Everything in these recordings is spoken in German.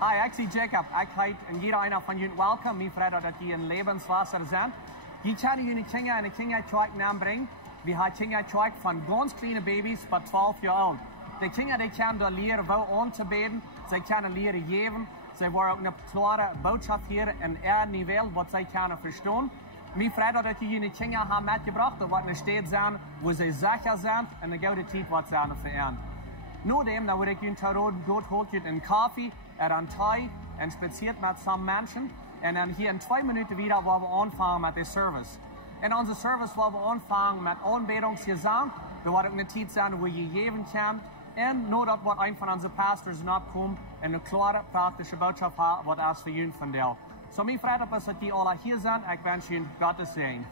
Hi, ik zie Jacob. Ik heet en iedereen van jullie welkom. Mijn vrienden dat jullie in levenswasser zijn. Je kan jullie kinderen en de kindertreik naam brengen. We hebben kindertreik van ganz kleine baby's tot 12 jaar oud. De kinderen die kunnen daar leren wel aan te beden. Ze kunnen leren geven. Ze worden ook een klare boodschap hier in er niveau wat zij kunnen verstaan. Mijn vrienden dat jullie kinderen hebben metgebracht. Dat wordt een stad zijn waar ze zeker zijn en een goede tijd wat zijn vereerd. Nadem, dan word ik jullie terug goed holt een koffie. Een thee en spaziert met some mensen. En dan hier in 2 minuten wieder, waar we aanvangen met de service. In onze service, waar we aanvangen met aanbedingsgezang, er wordt ook een tijd zijn waar je geven kan. En nadat wordt een van onze pastors opkomt en een klare, praktische boodschap heeft, wat als voor jullie vandeel. Zo, mijn vrienden, dat die alle hier zijn, ik wens jullie Gottes zegen.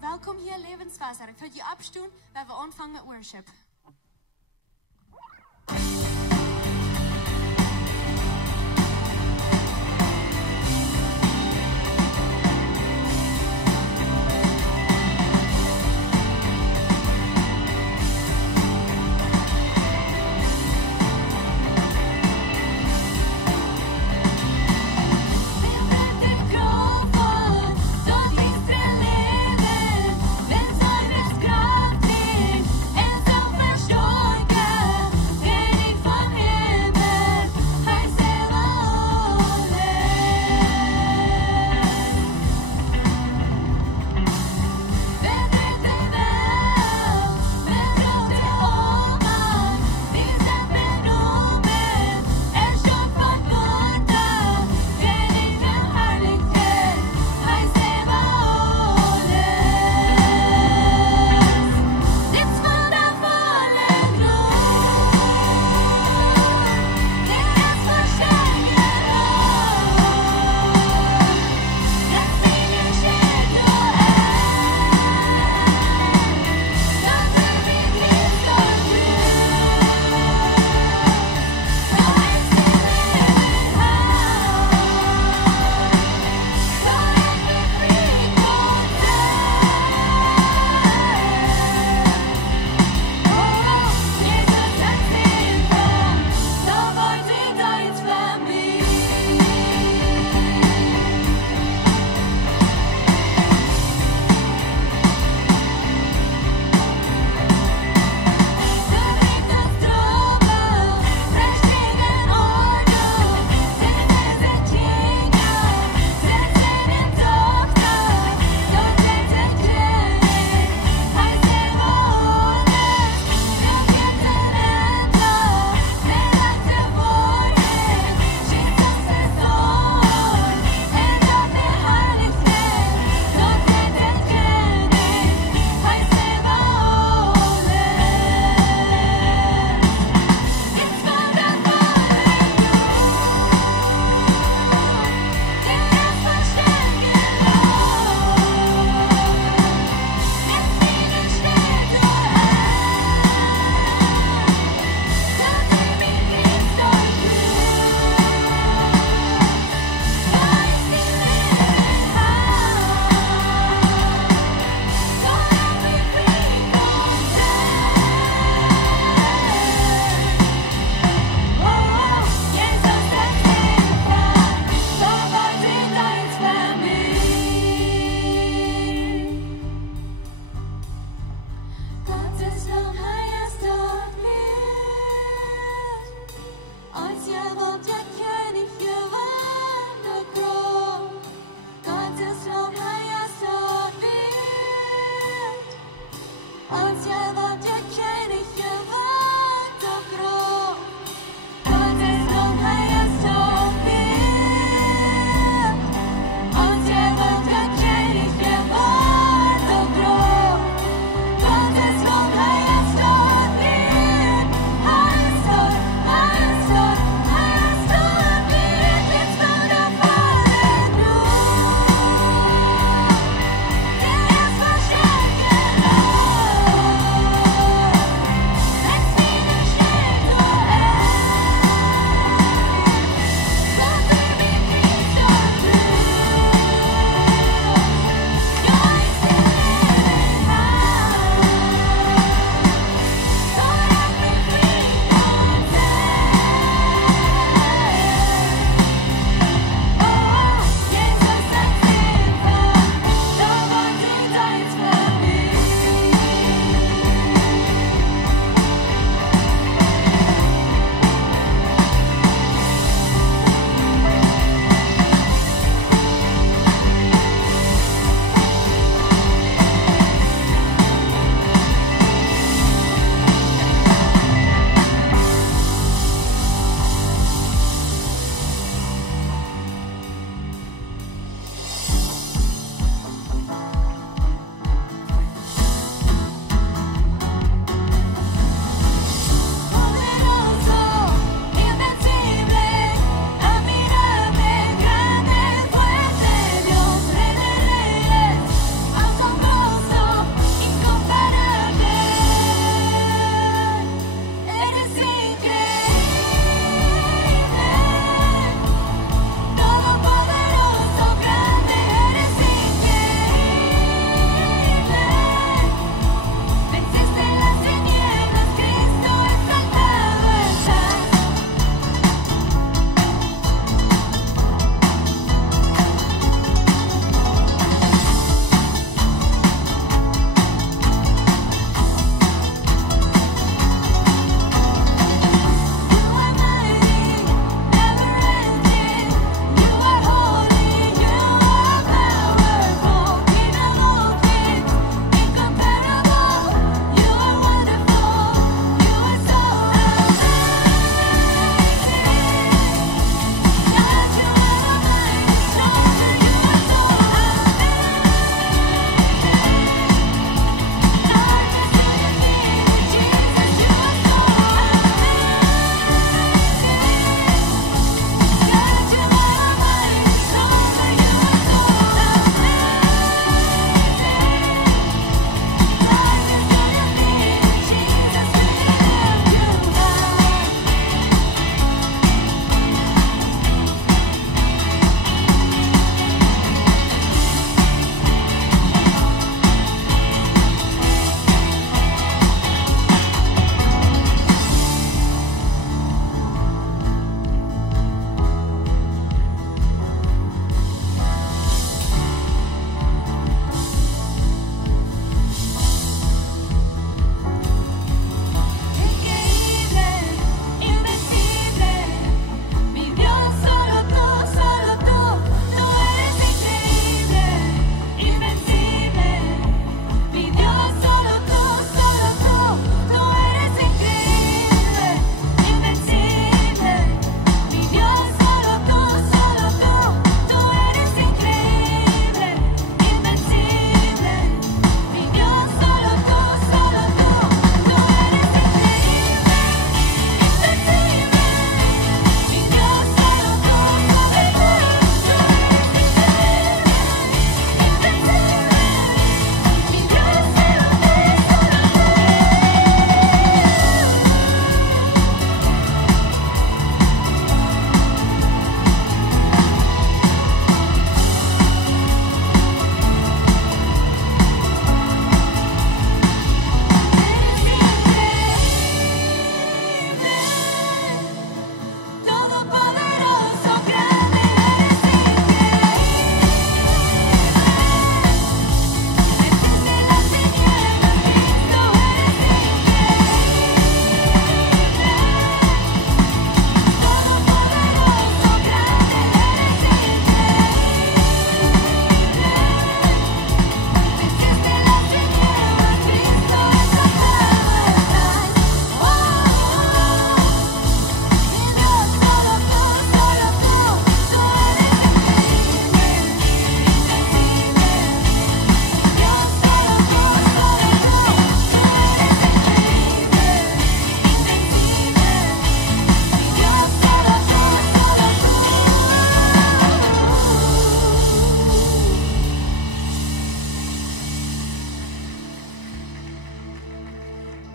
Welkom hier Levenswasser. Ik wil je opstaan, waar we aanvangen met worship. En zo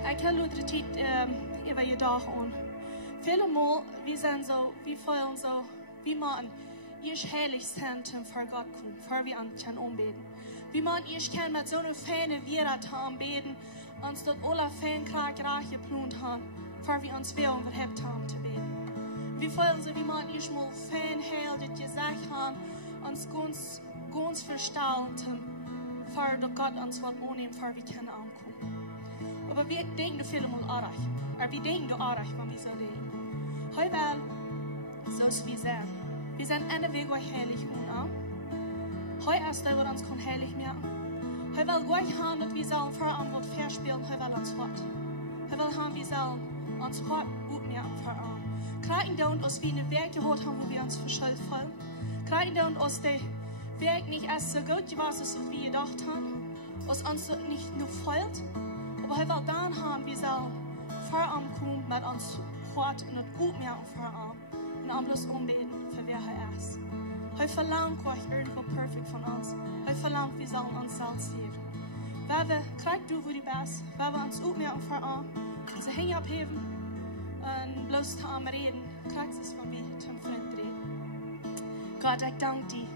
Jeg kan lute tid over i dag on. Viele Mal, vi sind so, vi føler så, vi måten, ich heilig Zentrum for Gott kommen, for vi an kan ombeden. Vi måten, ich kan med sånne fane vira ta ombeden, anstatt alle fan krak rache plunt han, for vi ans vil overhebt ham til beden. Vi føler så, vi måten, ich må fan heil, det jeg sagt han, ans gons verstalten, for det Gott ans wat oneem, for vi kan ankommen. Aber vi denken du veel mal arach, vi denken du arach, wat vi så legen. Hoi wel, zoals vi zijn. Vi zijn ene weg wat heilig aan. Hoi is dat we ons kon heilig meer. Hoi wel goed gaan dat we zullen voor aan wat verspelen. Hoi wel ons wat. Hoi wel gaan we zullen ons wat goed meer voor aan. Krijgen dan als we een werk gehad hebben, wo wir uns verschuldet voelen. Krijgen dan als de werk niet als zo goed was als we gedacht hebben. Als ons dat niet nur fehlt. Aber hoi wel dan gaan we zullen voor aankomen met ons God en het goed meer voor aan. En anders ombeden voor wie hij is. Hij verlangt wat irgendwo perfect van ons. Hij verlangt wie zal ons zelfs leven. Waar we krijgen doen voor die best. Waar we ons ook meer voor aan. Ze hingen opheven. En bloos te aan reden. Krijgt ze van wie te vriend reden. God, ik dank die.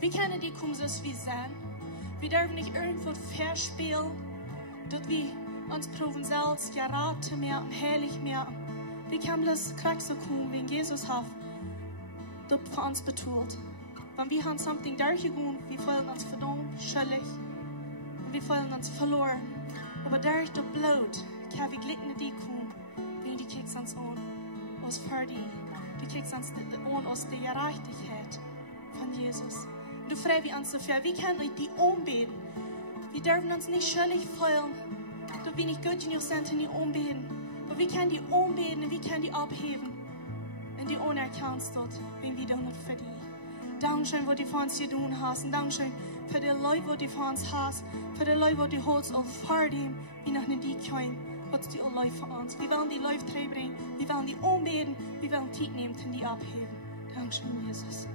We kennen die komen zoals we zijn. We durven niet irgendwo verspelen. Dat we ons proeven zelfs geraten meer en heilig meer. Wir können das Kraxe kommen, wenn Jesus hat, das für uns betont. Wenn wir haben something durchgegangen, wir fühlen uns verdammt, schuldig, wir fühlen uns verloren. Aber durch das Blut können wir glücklich die kommen, wenn die kriegst uns an, aus für die kriegst uns an, aus der Gerechtigkeit von Jesus. Und du fragst uns dafür, wie können wir die umbeten? Wir dürfen uns nicht schuldig fühlen, dass wir nicht gut genug sind, in die umbeten. Aber wir können die umbeten und wir können die abheben. Und die unerkennst dort, wenn wir dann nicht für die. Dankeschön, was du für uns getan hast. Und Dankeschön für die Leute, die du für uns hast. Für die Leute, die du holst, auch vor dem, wie noch nicht die können, was die Leute für uns. Wir wollen die Leute bringen, wir wollen die umbeten, wir wollen Zeit nehmen und die abheben. Dankeschön, Jesus.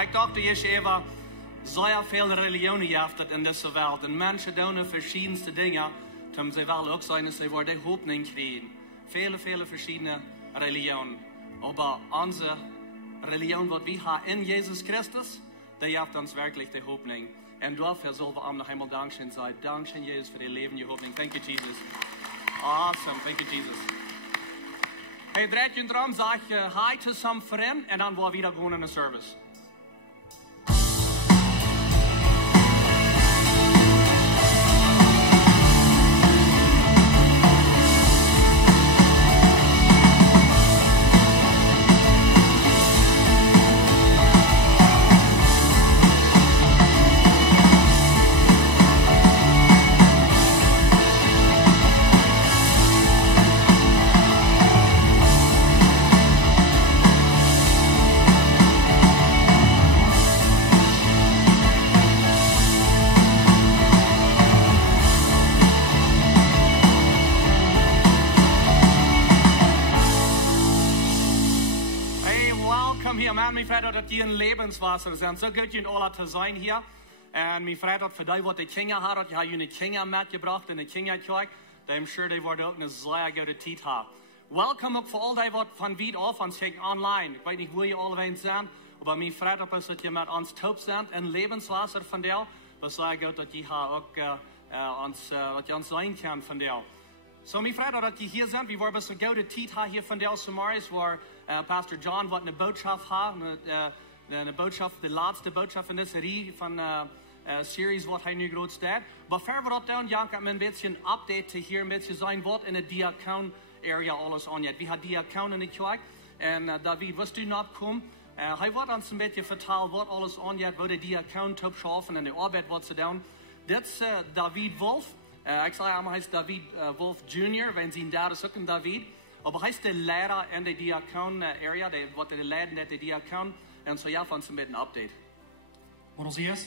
Ik dacht eerst even, sehr veel religionen heeft in deze wereld. En mensen doen verschillende dingen, om ze wel ook zijn dat ze worden hoopning krijgen. Viele verschillende religionen. Aber onze religion, wat we hebben in Jesus Christus, die heeft ons wirklich die hoopning. En dafür zullen we hem nog eenmaal dankzij zijn. Dankzij Jesus voor die levende hoopning. Thank you, Jesus. Awesome. Thank you, Jesus. Hey, draait je drum, zeg hi to some friend, en dan wil we wieder gaan in de service. welcome hier. Man, mich freut, dass die in Lebenswasser sind. So gut, ihr alle zu sein hier. Und mich freut, dass für die, was die Kinder haben, die haben eine Kinder mitgebracht in der Kinderkirche. I'm sure die werden auch eine sehr gute Zeit haben. Welcome auch für all die, was von weit auf uns checken online. Ich weiß nicht, wo ihr alle sind, aber mich freut, dass ihr mit uns taub sind in Lebenswasser von der. Das sehr gut, dass die auch uns sein können von der. So, mich freut, dass die hier sind. Wir wollen eine gute Zeit haben hier von der Samaris, wo Pastor John eine Botschaft hat, eine Botschaft, die letzte Botschaft in dieser Reihe von Series, was er nu gerade steht. Bevor wir das tun, Janke, ein bisschen Update hier, ein bisschen sein, was in der Diakon-Area alles angeht. Wir haben Diakon in der Kirche, und David, wirst du nachkommen? Er wird uns ein bisschen vertellen, was alles angeht, wo der Diakon top schaffen in der Arbeit, was sie tun. Das ist David Wolf. Ich sage einmal, heißt David Wolf Jr., wenn Sie ihn da suchen, David. Aber heißt der Lehrer in der Diakon-Area, der Lehrer in der Diakon. Und so ja, von uns mit einem Update. Buenos dias,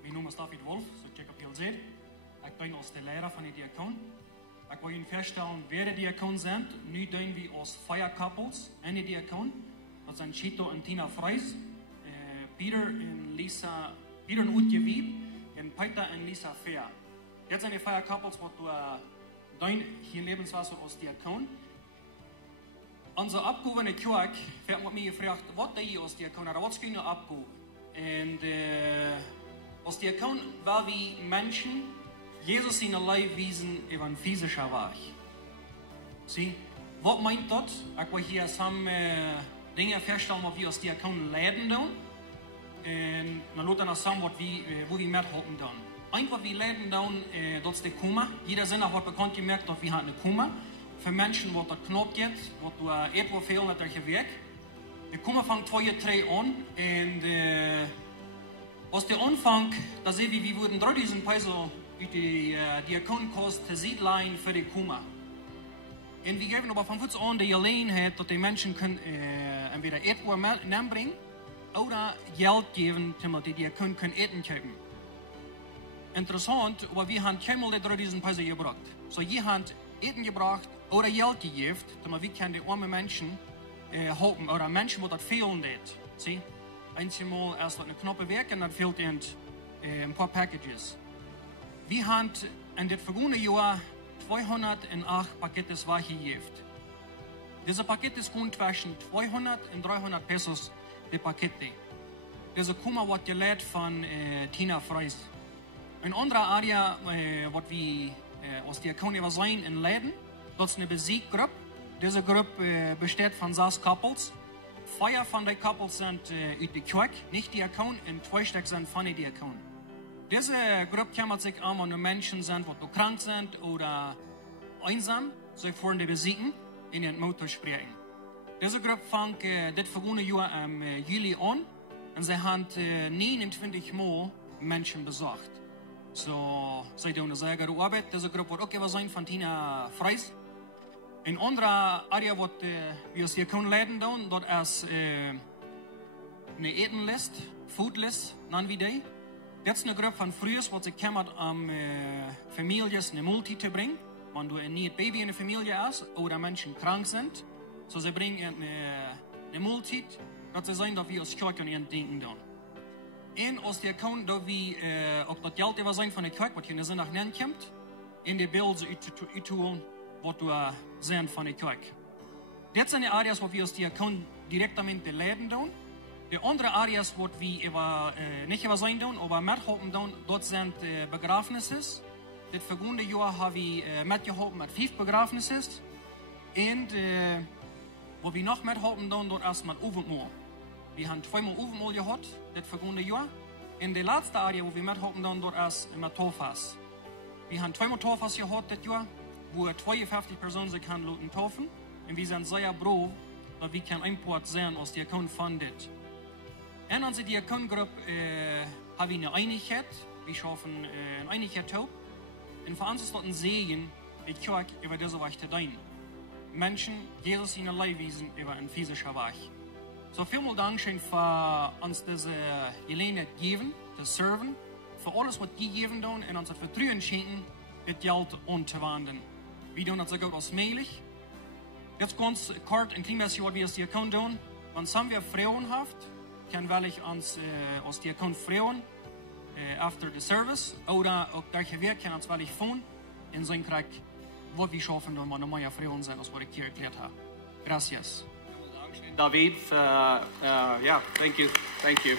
mijn naam is David Wolf, zoals je op heel ziet. Ik ben als de leraar van de diakon. Ik wil jullie vaststellen wie de diakon zijn. Nu doen we als feierkoppels in de diakon. Dat zijn Chito en Tina Freis, Peter en Lisa, Peter en Utje Wieb, en Peter en Lisa Fair. Dit zijn de feierkoppels wat we doen hier in Lebenswasser als diakon. Onze opgave in de kerk werd met mij gevraagd, wat doe je als diakon, of wat is je opgave? En als diakon willen we mensen Jezus in een leven wijzen over een physische weg. Zie, wat meint dat? Ik wil hier samen dingen vaststellen wat we als diakon leiden doen. En dan laten we samen wat we methelpen doen. Eén wat we leiden doen, dat is de Kuma. Jeder zin wordt bekend gemerkt dat we hebben een Kuma. Für Menschen, wo das knapp geht, wo du etwa viel mit der Weg. Wir kommen von 2-3 an und aus der Anfang, da sehen wir, wir wurden 3000 Peso über die Diakonkost zu Siedlein für die Kuma. Und wir geben aber von Fuß an die Gelegenheit, dass die Menschen können entweder etwa bringen oder Geld geben, damit die Diakon können Eten kaufen. Interessant, aber wir haben keinmal die 3000 Peso gebracht. So, ihr habt Eten gebracht oder Geld gegeben, damit wir können die armen Menschen helfen oder Menschen, die das fehlen hat. Sie? Einmal erst eine knappe Werk und dann fehlt ein paar Packages. Wir haben in das vergangene Jahr 208 Pakete gegeben. Diese Pakete sind zwischen 200 und 300 Pesos die Pakete. Diese Kummer wird geleitet von Tina Freis. Een andere area wat we als diakonie zijn in Leiden, dat is een muziekgroep. Deze groep besteht van 6 koppels. 4 van die koppels zijn uit de kerk, niet diakon, en 2 stuk zijn van de diakon. Deze groep kümmert sich om mensen zijn wat krank zijn oder einsam, ze voeren de bezieken in het motor spreken. Deze groep vangt dit vergangene jaar im Juli an en ze hebben 29 Mal mensen bezocht. So, zij doen een zeer goede arbeid. Deze groep wordt ook even zijn van Tina Freis. Een andere area wat we als diakon leiden doen, dat is een etenlist, foodlist, nennen we die. Dat is een groep van vroegers wat zich kümmert om families een multi te brengen. Wanneer er niet baby in de familie is, of mensen krank zijn. So, ze brengen een multi, dat ze zijn dat we als kerk aan een denken doen. En als diakon, dat we ook dat geld even zijn van de kerk, wat je in de zondag neemt, in de beelden uithalen, wat we zijn van de kerk. Dit zijn de areas wat we als diakon directamente leiden doen. De andere areas wat we niet even zijn doen, maar methelpen doen, dat zijn begrafenissen. Dit vergangene jaar hebben we metgeholpen met 5 begrafenissen. En wat we nog methelpen doen, dat is met Avondmaal. We hebben 2 Mal Avondmaal gehad, dit vergangene jaar. En de laatste area waar we methelpen doen, dat is met Taufe. We hebben 2 Mal Taufe gehad dit jaar, wo 52 Personen sich kann lassen taufen. Und wir sind sehr froh, dass wir kein Import sein als Diakon von dit. In unserer Diakongruppe haben wir eine Einigkeit. Wir schaffen eine Einigkeit taub. Und für uns ist das ein Segen, die Kirche über diese Weg zu dienen. Menschen, Jesus in der Leihwiesen über einen physischen Weg. So vielen Dank schön für uns diese Gelegenheit geben, zu serven, für alles, was die geben tun und uns das Vertrauen schenken, das Geld anzuwenden. Wir tun das so gut als möglich. Jetzt ganz kort ein klein bisschen, was wir als Diakon tun. wenn sam wir Frauen haft, kann welch aus Diakon Frauen after the service, oder auch gleiche wir können uns welch von in so ein Krieg, wo wir schaffen, wenn wir noch mehr Frauen sein, als was ich hier erklärt habe. Gracias. David, thank you.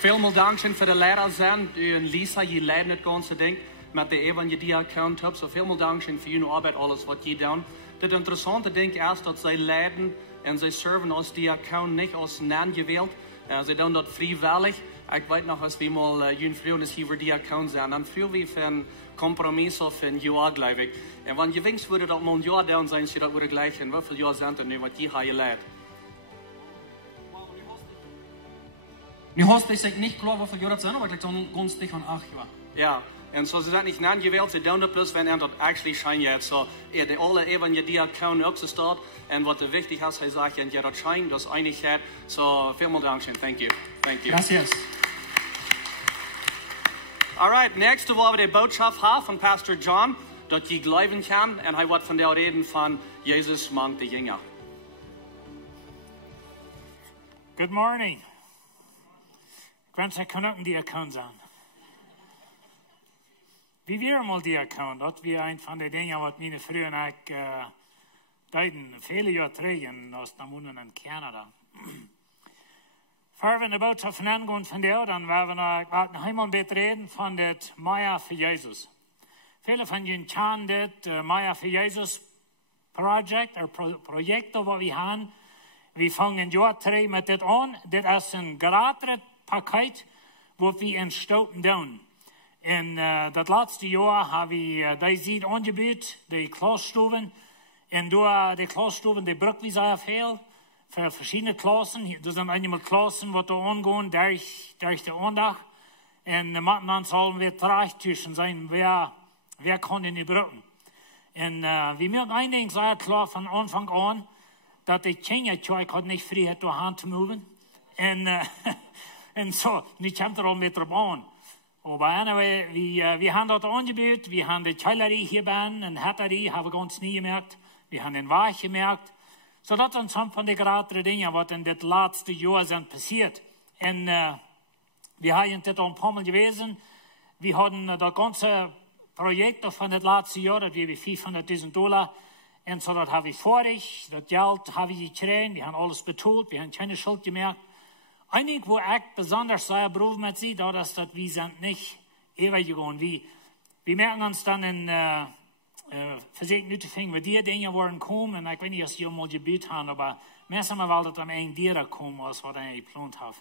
Veel dank voor de leraar zijn. U en Lisa, je leiden het ganze ding met de evangelie-account hebt. So veel dank voor jullie arbeid, alles wat je doen. Het interessante ding is dat zij leiden en zij serven als die account niet als naamgewählt. Zij doen dat vrijwillig. Ik weet nog als we mal jullie vrienden hier voor die account zijn. Dan voelen we van compromis of een jaar, geloof ik. En wanneer je wenst, würde dat maar een jaar doen zijn, zodat we gleich in hoeveel jaar zijn er nu wat je hier leidt. Nu hast ich sich nicht klar, wofür Jahre sind, aber ich glaube, günstig von 8 Jahren. Ja, en zo ze zijn niet naamgewählt, ze doen dat plus wanneer dat actually schijnt. Zo, de alle evangelie-account opgestart. En wat wichtig is, hij zegt, en ja, dat schijnt, dat is eindigheid. So, veel dank, thank you. Thank you. Gracias. Alright, nächste Woche die Botschaft von Pastor John, dat je geloven kan. En hij wordt van der reden van Jesus maakt de Jünger. Good morning. Ik wens ik kan ook een diakon zijn. Wie weer mal diakon, dat was een van de dingen wat mijn vrouw en ik deden vele jaar terug in ons wonen in Canada. Voor we de boodschap van aangaan van jou, dan waren we nog eenmaal beter reden van het Maya voor Jezus. Vele van jullie kennen dit Maya voor Jezus project, project wat we hebben. We vangen jaar terug met dit aan. Dit is een gratis pakket wat we in Stoughton doen. En dat laatste jaar hebben we deze aangebied, de klasstoven. En door de klasstoven, die gebruiken we zeer veel voor verschillende klassen. Er zijn eenmaal klassen wat er aangaan durch de aandacht. En dan zullen we terecht tussen zijn, wer kan die gebruiken. En we merken één ding zeer klar van aanvang aan, dat de kindertjeuk had niet vrijheid door hand te moven. En zo, nu komt er al met erop aan. Aber anyway, wir haben dort angebiet, wir haben die Kellerie hier bei und Hatterie haben wir ganz nie gemerkt, wir haben den Wach gemerkt. So das sind some von den gratis Dingen, was in das letzte Jahr sind passiert. Und wir haben das ein paar Mal gewesen, wir hatten das ganze Projekt von das letzte Jahr, das war $500,000. Und so das habe ich vorig, das Geld habe ich gekriegt, wir haben alles betont, wir haben keine Schuld gemerkt. Einig, wo ich besonders sehr beruf mit sie, da ist das, wir sind nicht ewig gegangen. Wir merken uns dann in versehen nicht fingen, wie die Dinge waren kommen, und ich weiß nicht, dass die mal gebeten haben, aber meistens weil das am Ende derer kommen, als was ich geplant habe.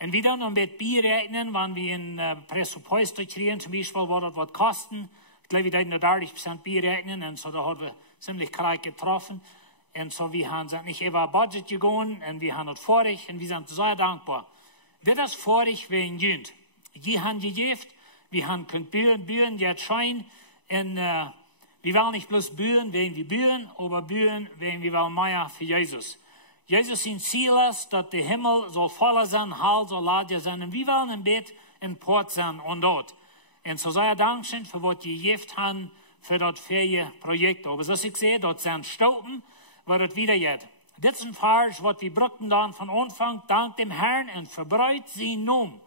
Und wir dann mit Bier rechnen, wenn wir in Pressupost kriegen, zum Beispiel, was das was kosten. Ich glaube, wir hätten 30% Bier rechnen, und so da haben wir ziemlich krank getroffen. Und so, wir sind nicht über Budget gegangen, und wir haben das vorig, und wir sind sehr dankbar. Das ist vorig wegen Jünd. Die haben gegeben, wir haben bühen jetzt schein, und wir wollen nicht bloß bühen wegen wir bühen, aber bühen wegen wir wollen mehr für Jesus. Jesus sein Ziel ist, dass der Himmel soll voller sein, Hall soll laden sein, und wir wollen im Bett in Port sein und dort. Und so sehr dankbar für was die gegeben haben für das Ferienprojekt. Aber so ich sehe, dort sind Stoughton, waar het wieder geht. Dit is een vers wat we brukten dan van aanvang, dank dem Herrn en verbreid zijn naam.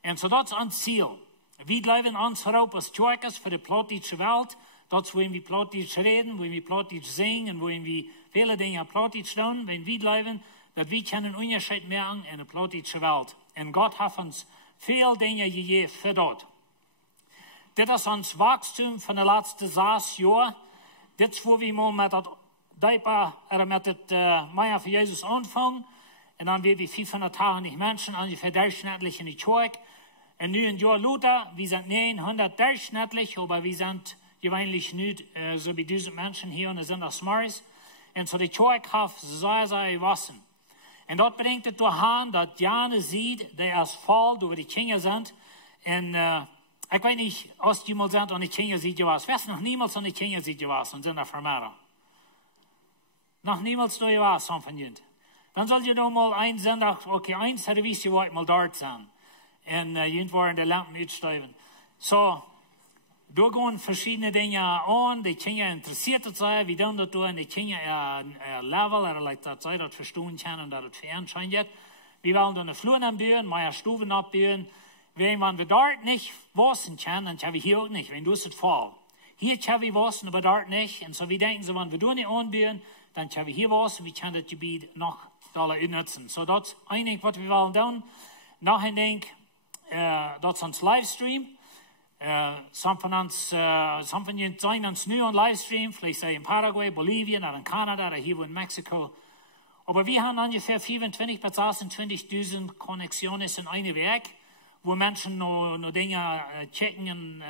En zo dat is ons ziel. We blijven ons erop als tjoekers voor de Plottische wereld. Dat is waarin we Plottisch reden, waarin we Plottisch zingen en waarin we vele dingen Plottisch doen. Wenn we blijven, dat we kunnen een onderscheid maken in de Plottische wereld. En God heeft ons veel dingen gegeven voor dat. Dit is ons wachstum van de laatste 6 jaar. Dit is waar we mal met dat met het Meier für Jesus anfangen. Und dann wir 580 Menschen, ungefähr durchschnittlich in die Kirche. Und nun ein Jahr Luther, wir sind 900 durchschnittlich, aber wir sind gewöhnlich nicht so wie 1000 Menschen hier und sind aus Morris. Und so die Kirche hat sehr, sehr gewachsen. Und dort bringt es dahin, dass Jane sieht, der erst voll über die Kinder sind. Und ich weiß nicht, als die mal sind und die Kinder sieht was. Wer ist noch niemals an die Kinder sieht was und sind da vermehrt? Noch niemals durch was von Jünd. Dann soll ihr noch mal ein Sonntag, okay, ein Service, ihr wollt mal dort sein. Und Jünd waren die Lampen aussteigen. So, da gehen verschiedene Dinge an, die Kinder interessiert sein, wie dann das tun, die Kinder Level, like das sei, das verstehen können, dass das für ihn scheint. Wir wollen dann eine Flur anbauen, meine Stufen abbauen. Wenn man dort nicht wissen kann, dann kann wir hier auch nicht, wenn du es fall. Hier kann wir wissen, aber dort nicht. Und so wir denken, so, wenn wir da nicht anbauen, dann kann wir hier wissen, wir können das Gebiet noch nutzen. So das ist eigentlich, was wir wollen tun. Nachher denke das ist uns Livestream. Some von uns sein uns nu an Livestream, vielleicht sei in Paraguay, Bolivien, oder in Kanada, oder hier in Mexiko. Aber wir haben ungefähr 25 bis 26.000 Konnexionen in einem Werk, wo Menschen noch Dinge checken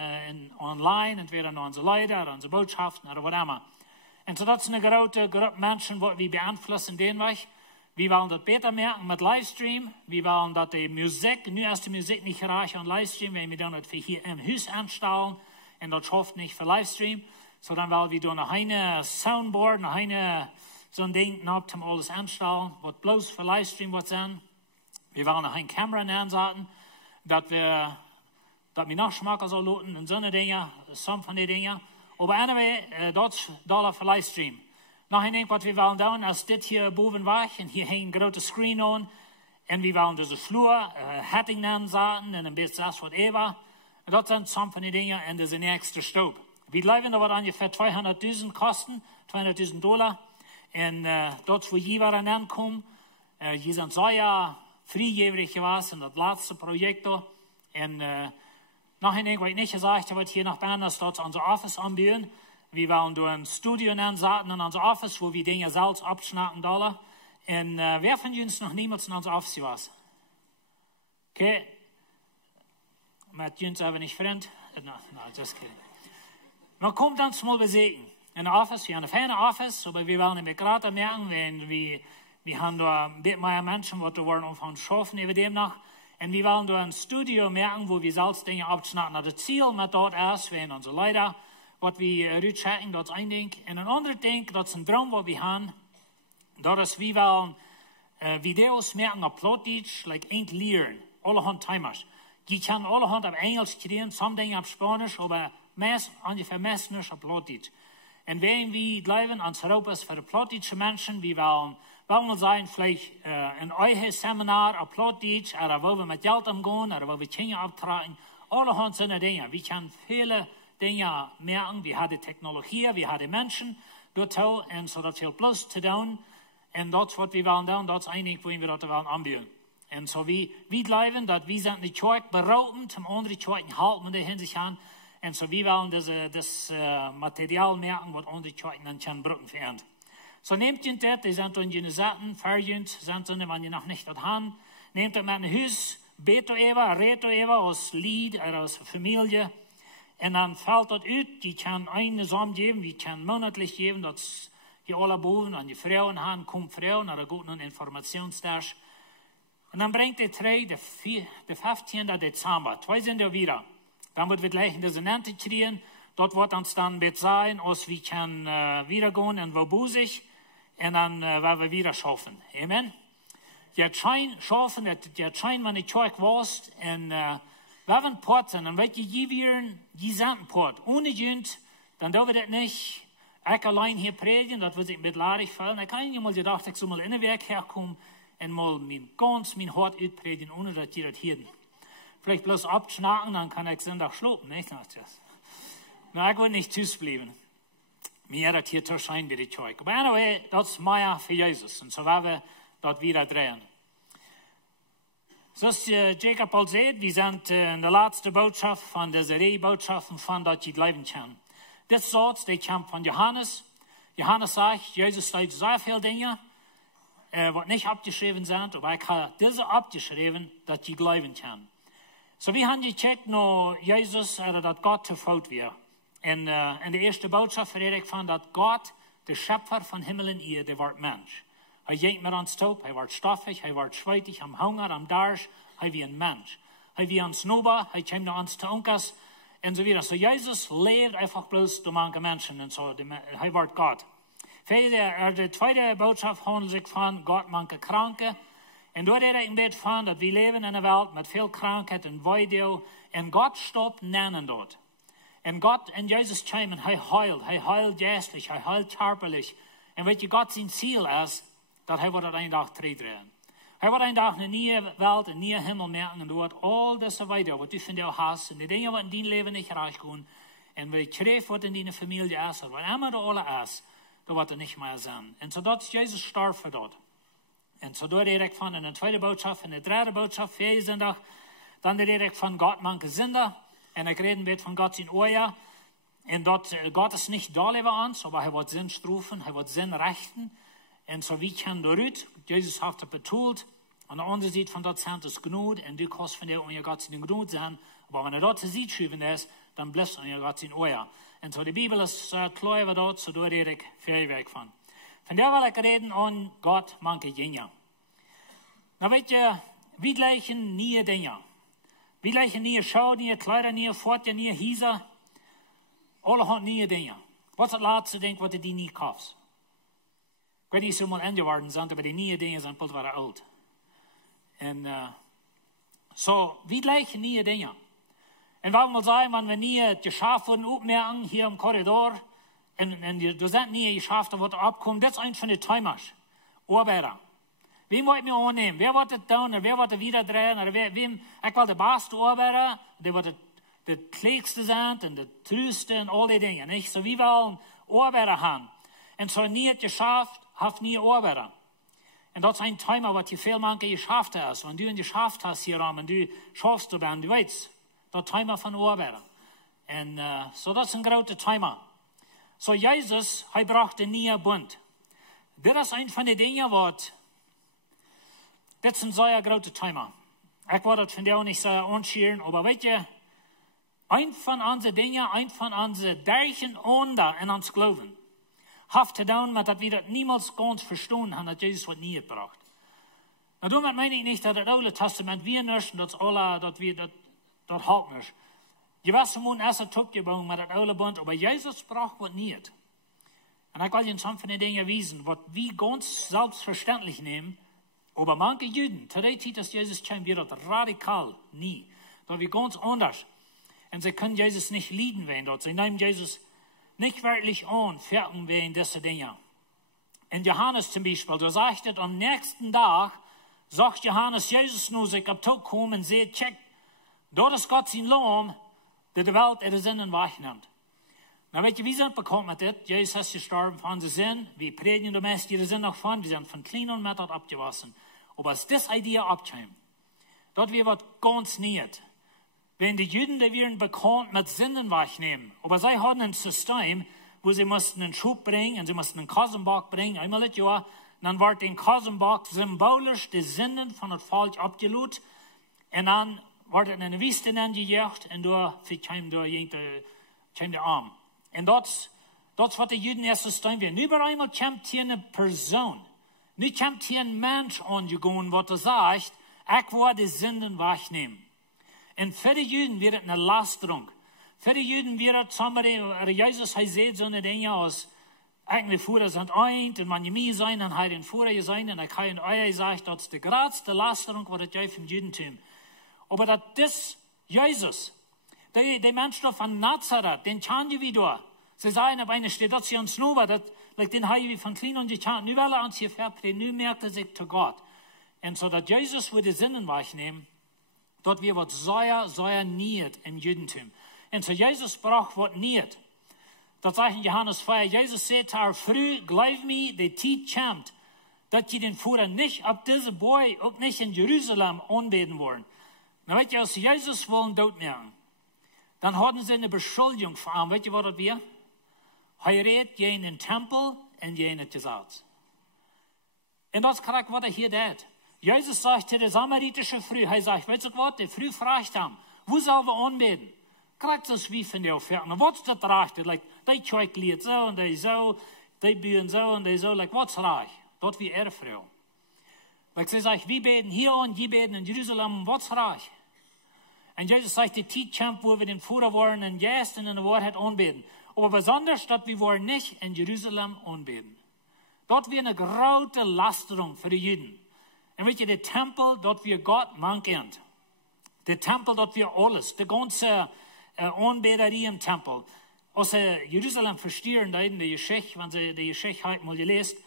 online, entweder noch unsere Leute oder unsere Botschaften oder was immer. Und so das ist eine große Gruppe Menschen, die wir beeinflussen den Weg. Wir wollen das besser merken mit Livestream. Wir wollen, dass die Musik, nur ist die Musik nicht reicht an Livestream, wenn wir dann das für hier im Haus anstellen und das schafft nicht für Livestream. So dann wollen wir dann noch eine Soundboard, noch eine so ein Ding noch zum alles anstellen, was bloß für Livestream was sein. Wir wollen noch eine Kamera ansetzen, dass wir noch Schmacker so lassen und so eine Dinge, some von den Dingen. Aber anyway, das ist da für Livestream. Noch ein Ding, was wir wollen tun, ist das hier boven weg und hier hängt ein großes Screen an und wir wollen diese Flur, Hatting ansetzen und ein bisschen das, was das sind some von den Dingen und das ist der nächste Stopp. Wir bleiben da, was ungefähr 200.000 kosten, $200.000. Und dort, wo je waren ankommen, je sind so ja frühjährig gewesen, das letzte Projekt da. Und nachher, was ich nicht gesagt habe, hier nach Bern, dass dort unser Office anbieten. Wir wollen da ein Studio ansetzen in unser Office, wo wir Dinge selbst abschnacken dollar. Und wer von uns noch niemals in unser Office war? Okay. Mit uns aber nicht fremd. No, just kidding. Man kommt dann mal besuchen. In der Office, wir haben ein feines Office, aber wir wollen nicht gerade merken, wenn wir haben da ein bisschen mehr Menschen, die da wollen umfangen schaffen über dem noch. Und wir wollen da ein Studio merken, wo wir selbst Dinge abschnacken. Das Ziel mit dort ist, wenn unsere Leute, was wir rückchecken, das ist ein Ding. Und ein anderes Ding, das ist ein Traum, was wir haben, das ist, wir wollen Videos merken auf Plattdeutsch, like ain't lernen, alle Hand Timers. Die können alle Hand auf Englisch kriegen, some Dinge auf Spanisch, aber ungefähr meistens auf Plattdeutsch. Und wenn wir bleiben ans Europa für die plattdeutsche Menschen, wir wollen sein, vielleicht ein eigenes Seminar auf Plattdeutsch, oder wo wir mit Geld umgehen, oder wo wir Kinder abtragen, alle haben so eine Dinge. Wir können viele Dinge merken, wir haben Technologie, wir haben Menschen, dort und so das viel plus zu tun. Und das, was wir wollen tun, das ist eigentlich, wo wir das wollen anbieten. Und so wir bleiben, dass wir sind die Kirche beraten, zum anderen Kirchen halten in der Hinsicht an. Und so wir wollen das Material merken, was unsere Kirchen dann können brauchen für uns. So nehmt ihr das, die sind in den Seiten, verjüngt, sind sie, wenn ihr noch nicht das haben. Nehmt das mit einem Haus, betet redet aus Lied oder aus Familie. Und dann fällt das aus, die können eine Samen geben, die können monatlich geben, dass die alle boven an die Frauen haben, kommen Frauen, oder gut einen Informationstag. Und dann bringt der 15. Dezember, 2 sind wir wieder. Dann wird wir gleich in diese Nente kriegen. Dort wird uns dann mit sein, als wir können wieder gehen in Wabusig. Und dann werden wir wieder schaffen. Amen. Jetzt schaffen, jetzt wenn ich Kirche warst, und wir werden porten, und welche die Sandport. Ohne Jünd, dann dürfen wir das nicht, ich allein hier predigen, das wird sich mit Ladig fallen. Ich habe mal gedacht, ich soll mal in den Werk herkommen und mal mein Hort utpredigen, ohne dass ihr das hier vielleicht bloß abschnacken, dann kann ich Sonntag schlafen, nicht? Na, ich will nicht bleiben. Mir hat hier zu sein wie die Kirche. Aber anyway, das ist Meier für Jesus. Und so werden wir dort wieder drehen. So ist Jacob al sagt, wir sind in der letzten Botschaft von der Serie Botschaften von, dass ich bleiben kann. Das Satz, der kommt von Johannes. Johannes sagt, Jesus sagt sehr viele Dinge, was nicht abgeschrieben sind, aber ich habe diese abgeschrieben, dass ich bleiben kann. So wir haben gecheckt, nur Jesus, dass Gott verfolgt wird. In der ersten Botschaft rede ich von, dass Gott, der Schöpfer von Himmel und Erde, der wird Mensch. Er geht mir ans Taub, er wird stoffig, er wird schweitig, am Hunger, am Darsch, er wie ein Mensch. Er wie ein Snowba, er kommt noch ans Tunkas, und so weiter. So Jesus lebt einfach bloß durch manche Menschen, und so, er wird Gott. Die zweite Botschaft handelt sich von Gott manche Kranke. Und dort rede ich ein bisschen von, dass wir leben in einer Welt mit viel Krankheit und Weidel, und Gott stoppt nennen dort. Und Gott und Jesus kämen, heilt geistlich, heilt körperlich. Und weet je, Gott sein Ziel ist, dass er wird einen Tag drehen. Er wird einen Tag eine neue Welt, einen neuen Himmel merken und du wird all das weiter, was du von dir hast, und die Dinge, die in dein Leben nicht reichen, und wie kreeft, was in deiner Familie ist, und was immer da alle ist, da wird er nicht mehr sein. Und so dort ist Jesus starb für dort. Und so dort rede ich von in der zweiten Botschaft, in der dritten Botschaft, für jeden Sonntag, dann rede ich von Gott, manche Sünder, und ich reden wird von Gott in Ohr. Und dort, Gott ist nicht da über uns, aber er wird Sinn strufen, er wird Sinn rechten. Und so wie kann dort, Jesus hat das betont, und der andere sieht von dort sind es Gnut, und du kannst von dir und ihr Gott in Gnut sein, aber wenn er dort sieht, schreiben ist, dann bleibt ihr Gott in Ohr. Und so die Bibel ist klar über dort, so dort rede ich viel weg von. Von der will ich reden an Gott, manche Dinge. Na weet je, wie gleichen nie Dinge. Wie gleichen nie Schau, nie Kleider, nie Fort, nie Hieser. Alle haben nie Dinge. Was ist das laatste Ding, was du die nie kaufst? Ik weet niet zo mal geworden sind, aber die nieuwe Dinge sind bald wieder alt. Und so, wie gleichen nie Dinge. Und warum mal sagen, wenn wir nie geschafft wurden, aufmerken, hier im Korridor, und du sind nie geschafft, da wird abkommen, das ist eins von den Timers. Arbeiter. Wem wollt mir annehmen? Wer wird das tun? Oder wer wird das wieder drehen? Oder wem, ich will der beste Arbeiter, der wird der klägste sein und der trüste und all die Dinge, nicht? So wie wir wollen Arbeiter haben. Und so nie geschafft, hat nie Arbeiter. Und das ist ein Thema, was die viel manche geschafft hast. Wenn du ihn geschafft hast hier, und du schaffst du dann, du weißt, das Thema von Arbeiter. Und so das ist ein großes Thema. So Jesus, er brachte nie ein Bund. Das ist ein von den Dingen, was das ist ein sehr großes Thema. Ich wollte das von dir auch nicht so anschieren, aber weißt du, ein von unseren Dingen, ein von unseren Deichen unter in uns Glauben, hat zu tun, mit dass wir das niemals ganz verstanden haben, dass Jesus was nie gebracht. Und damit meine ich nicht, dass das Alte Testament wir nicht, dass alle, dass wir das halt nicht. Die wissen, man erst ein Tag gebaut mit dem Alten Bund, aber Jesus braucht was nie. Und ich will Ihnen some von den Dingen wiesen, was wir ganz selbstverständlich nehmen, aber manche Juden, zu der Zeit, dass Jesus kam, wir das radikal nie. Da wir ganz anders. Und sie können Jesus nicht lieben wegen dort. Sie nehmen Jesus nicht wirklich an, fertig wegen dieser Dinge. In Johannes zum Beispiel, da sagt es, am nächsten Tag, sagt Johannes, Jesus nur sich ab Tag kommen und sagt, check, dort ist Gott sein Lohn, der die Welt ihre Sinnen wegnimmt. Na, weet je, wie sind bekannt mit das? Jesus ist gestorben von unseren Sinn. Wir predigen die meisten ihre Sinn noch von. Wir sind von klein und mit abgewaschen. Aber als das Idee abkommt, dort wir was ganz nicht. Wenn die Juden, die werden bekannt mit Sinnen wegnehmen, aber sie hatten ein System, wo sie mussten einen Schub bringen, und sie mussten einen Kassenbock bringen, einmal das Jahr, und dann wird den Kassenbock symbolisch die Sinnen von der Volk abgelud, und dann wird in eine Wüste gejagt, und da kam der Arm. Und das was die Juden erst System werden. Über einmal kommt hier eine Person, nicht kommt hier ein Mensch angegangen, was sagt, ich will die Sinnen wegnehmen. Und für die Juden wird es eine Lasterung. Für die Juden wird es, oder Jesus hat sieht so eine Dinge aus, eigentlich vorher sind ein, und wenn mir sein, dann hat ihn vorher sein, und ich habe in euer gesagt, das ist die größte Lasterung, was es vom Judentum. Aber das Jesus, die Menschen von Nazareth, den kennen wir da. Sie sagen, auf einer steht, dass sie uns nur, den haben wir von klein und gekannt. Nu will uns hier verpredigen, nu merkt sich zu Gott. Und so, dass Jesus würde Sinnen wegnehmen, dort wir was sehr nicht im Judentum. Und so, Jesus braucht was nicht. Das sagt in Johannes 4, Jesus sagt, früh, glaub mir, die Zeit kommt, dass die den Führer nicht ab diese Boy, auch nicht in Jerusalem anbeten wollen. Na, weißt du, als Jesus wollen dort merken, dann hatten sie eine Beschuldigung für ihn. Weißt du, was das wir? Heirat jenen Tempel und jenen Gesetz. Und das ist was er hier tut. Jesus sagt zu der samaritische Frau, er sagt, weißt du was, die Frau fragt ihn, wo sollen wir anbeten? Kriegt das wie von der Offerte? Was ist das reich? Die Zeug liegt so und die so, die bühen so und die so, was ist reich? Dort wie Frau. Sie sagt, wir beten hier und die beten in Jerusalem, was ist reich? Und Jesus sagt, die Zeit kommt, wo wir den Führer wollen und jetzt in der Wahrheit anbeten. Aber besonders, dass wir wollen nicht in Jerusalem anbeten. Dort wird eine große Lasterung für die Juden. Und wisst ihr, der Tempel, dort wir Gott mankelnd. Der Tempel, dort wir alles, die ganze Anbeterie im Tempel. Als ze Jerusalem verstieren, in de Geschichte, wenn sie die Geschichte heute mal gelesen.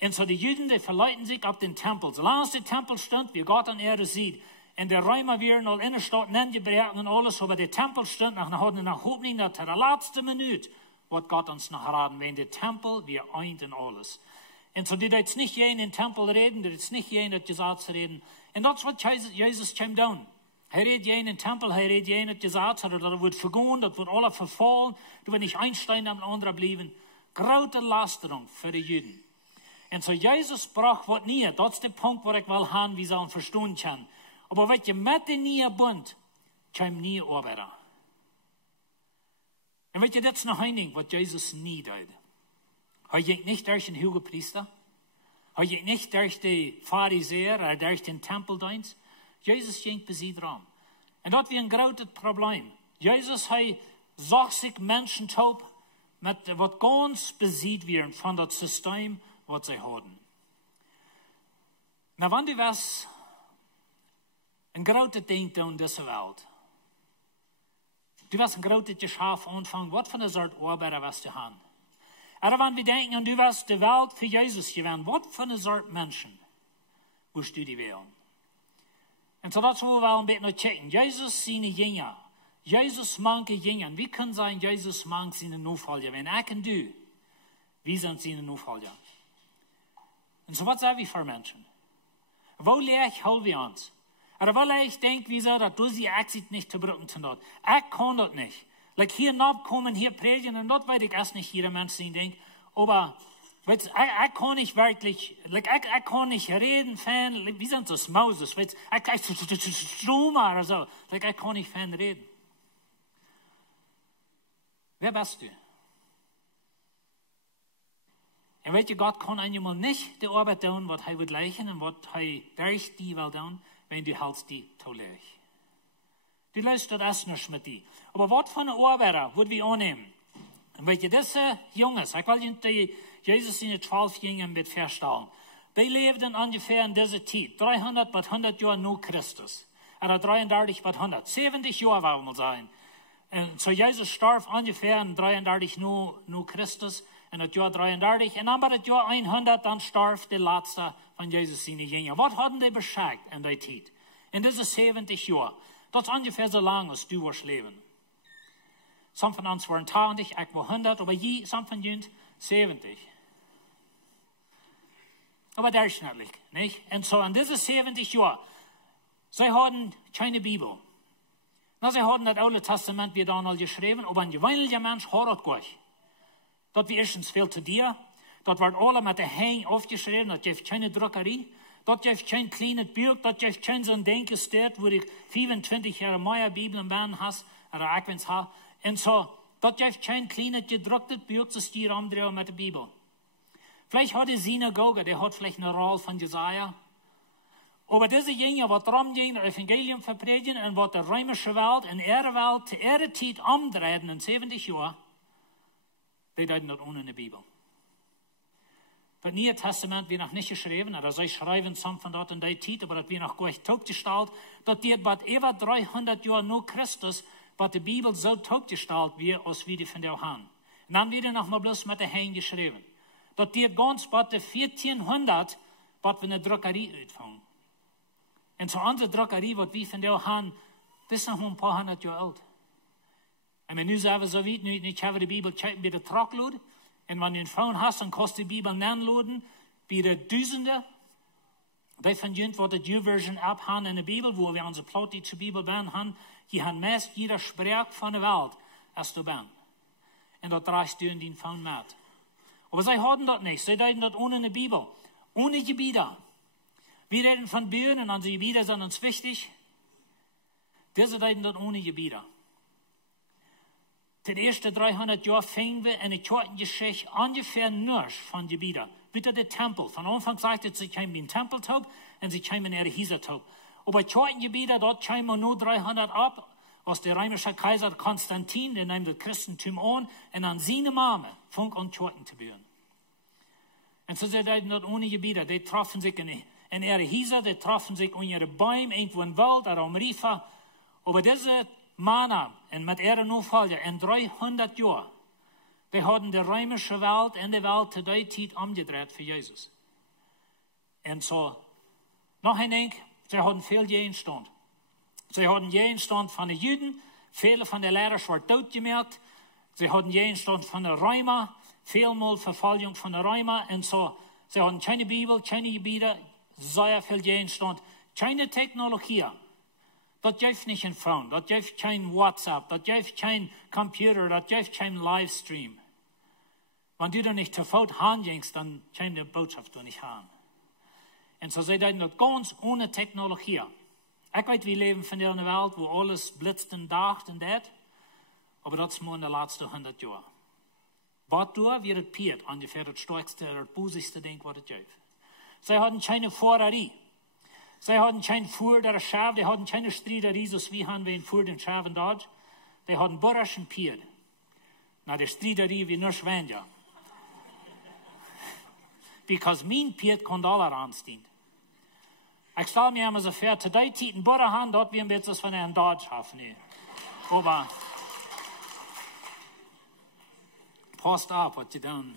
Und so die Juden, die verleiten sich auf den Tempel. Solange der Tempel stand, wie Gott an Erde sieht, und der Römer werden all in der Stadt gebrochen und alles, aber der Tempel stand, nach Hoffnung, dass der letzte Minute, was Gott uns noch raten, wenn der Tempel, wir eint und alles. Und so die jetzt nicht je in den Tempel reden, die jetzt nicht je in das Gesetz reden. Und das ist, was Jesus kommt down. Er redet je in den Tempel, er redet je in das Gesetz, das wird vergehen, das wird alle verfallen, du wirst nicht einsteigen am anderen bleiben. Große Lasterung für die Juden. Und so Jesus braucht was nie, das ist der Punkt, wo ich will haben, wie sollen verstehen kann. Aber wenn je mit den nie bund, kommt nie arbeiten. Und wenn je das noch einigen, was Jesus nie tut. Er ging nicht durch den Hohepriester, er ging nicht durch die Pharisäer oder durch den Tempeldienst. Jesus ging bei sie dran. Und das war ein großes Problem. Jesus hat 60 Menschen taub, mit was ganz besiegt werden von dem System, was sie hatten. Na, wenn du was ein großes Ding tun in dieser Welt, du wirst ein großes Geschäft anfangen, was für eine Sorte Arbeiter wirst du haben. Aber wenn wir denken, und du wirst die Welt für Jesus gewinnen, was für eine Sorte Menschen wirst du die wählen? Und so das wollen wir ein bisschen noch checken. Jesus seine Jünger, Jesus manche Jünger, wie können sein, Jesus manche seine Nachfolger, wenn ich und du, wie sind seine Nachfolger? Und so was sind wir für Menschen? Wo lehre ich, hol wir uns? Oder weil ich denke, wieso, dass du sie Exit nicht zu brücken zu dort. Ich kann das nicht. Like hier nachkommen, hier predigen, und das weiß ich erst nicht jeder Mensch, den denkt. Aber, weißt, ich kann nicht wirklich, like, ich kann nicht reden, Fan, like, wie sind das Moses, weißt, ich Stroma oder so. Like, ich kann nicht Fan reden. Wer bist du? Und weißt du, Gott kann einmal nicht die Arbeit tun, was er will leichen und was er durch die will tun, wenn du hältst die tolerig. Du lässt das erst nicht mit dir. Aber was für eine Arbeit würden wir annehmen? Und weißt du, diese Jungs, ich will die Jesus in 12 Jünger mit verstellen. Die lebten ungefähr in dieser Zeit, 300 bis 100 Jahre nach Christus. Oder 33 bis 100. 70 Jahre wollen wir sein. Und so Jesus starb ungefähr in 33 nach Christus. In das Jahr 33. Und dann bei das Jahr 100, dann starb der letzte von Jesus seine Jünger. Was hatten die beschäftigt in der Zeit? In diese 70 Jahre. Das ist ungefähr so lang, als du wirst leben. Some von uns waren 20, ich war 100, aber some von uns 70. Aber durchschnittlich, nicht? Und so in diese 70 Jahre, sie hatten keine Bibel. Na, sie hatten das Alte Testament wie damals geschrieben, aber ein gewöhnlicher Mensch hat das gar nicht. Das wird erstens viel zu dir. Das wird alle mit der Hand aufgeschrieben. Das gibt keine Druckerie. Das gibt kein kleines Buch. Das gibt kein so ein Denkestat, wo ich 25 Jahre mehr Bibel im Band hast, oder ich wenn's habe. Und so, das gibt kein kleines gedrucktes Buch, das dir umdrehen mit der Bibel. Vielleicht hat die Synagoge, der hat vielleicht eine Rolle von Jesaja. Aber diese Jünger, die rumgehen, das Evangelium verpredigen, und was der römische Welt und ihre Welt zu ihrer Zeit umdrehen in 70 Jahren, die deuten das ohne eine Bibel. Das Neue Testament wird noch nicht geschrieben, oder sie schreiben some von dort in der Zeit, aber das wird noch gar nicht taubgestellt, dass die bei über 300 Jahren nach Christus, was die Bibel so taubgestellt wird, als wir die von der haben. Und dann wird noch mal bloß mit der Hand geschrieben. Das die ganz bei der 1400, was wir in der Druckerie uitfangen. Und so unsere Druckerie, was wir von der haben, das ist noch ein paar hundert Jahre alt. Und wenn du sagst, so weit, ich habe die Bibel bei der Trocklud, und wenn du ein Phone hast, dann kostet die Bibel nanloaden, bei der Dutzende. Die von uns, die die Version abhaben in der Bibel, wo wir unsere Plot, die zur Bibel haben, die haben meist jeder Sprach von der Welt, als du bist. Und das reichst du in den Phone mit. Aber sie haben das nicht. Sie deuten das ohne eine Bibel. Ohne Gebieter. Wir reden von Bühnen, und unsere Gebieter sind uns wichtig. Diese deuten das ohne Gebieter. Die ersten 300 Jahre fingen wir in der zweiten Geschichte ungefähr nur von Gebieter. Bitte der Tempel. Von Anfang sagte sie, kamen in den Tempel taub, und sie kamen in ihre Häuser taub. Aber die zweiten Gebieter, dort kamen nur 300 ab, aus der römische Kaiser Konstantin, der nahm das Christentum an, und an seine Mama fing an Zweiten zu bauen. Und so sind die dort ohne Gebieter. Die trafen sich in ihre Häuser, die trafen sich in ihre Bäume, irgendwo im Wald oder am Rifa. Aber diese Männer und mit ihren Nachfolger in 300 Jahren, die haben die römische Welt und die Welt zu der Zeit umgedreht für Jesus. Und so, noch ein Ding, sie haben viel Gegenstand. Sie haben Gegenstand von den Juden, viele von den Lehrern wurden totgemerkt. Sie haben Gegenstand von den Römern, vielmal Verfolgung von den Römern. Und so, sie haben keine Bibel, keine Gebiete, sehr viel Gegenstand, keine Technologie. Dat geeft niet een phone, dat geeft geen WhatsApp, dat geeft geen computer, dat geeft geen livestream. Wenn du da nicht zu Fuß hingehst, dann kommt die Botschaft da nicht an. Und so seid ihr noch ganz ohne Technologie. Ich weiß, wir leben in einer Welt, wo alles blitzt und dacht und das, aber das ist nur in den letzten 100 Jahren. Was da wird Piet ungefähr das stärkste oder busigste Ding, was es gibt. Sie hatten keine Vorräte. Sie hatten kein Fuhr der Schaf, die hatten keine Streiterie, so wie haben wir in Fuhr den Schafen dort. Die hatten Burrisch und Piet. Na, die Streiterie wie nur Schwänja. Because mein Piet konnte alle anstehen. Ich stelle mir immer so vor, zu der Zeit in Burra haben, dort wir ein bisschen von einem Dodge haben. Nee. Aber, passt auf, was sie tun.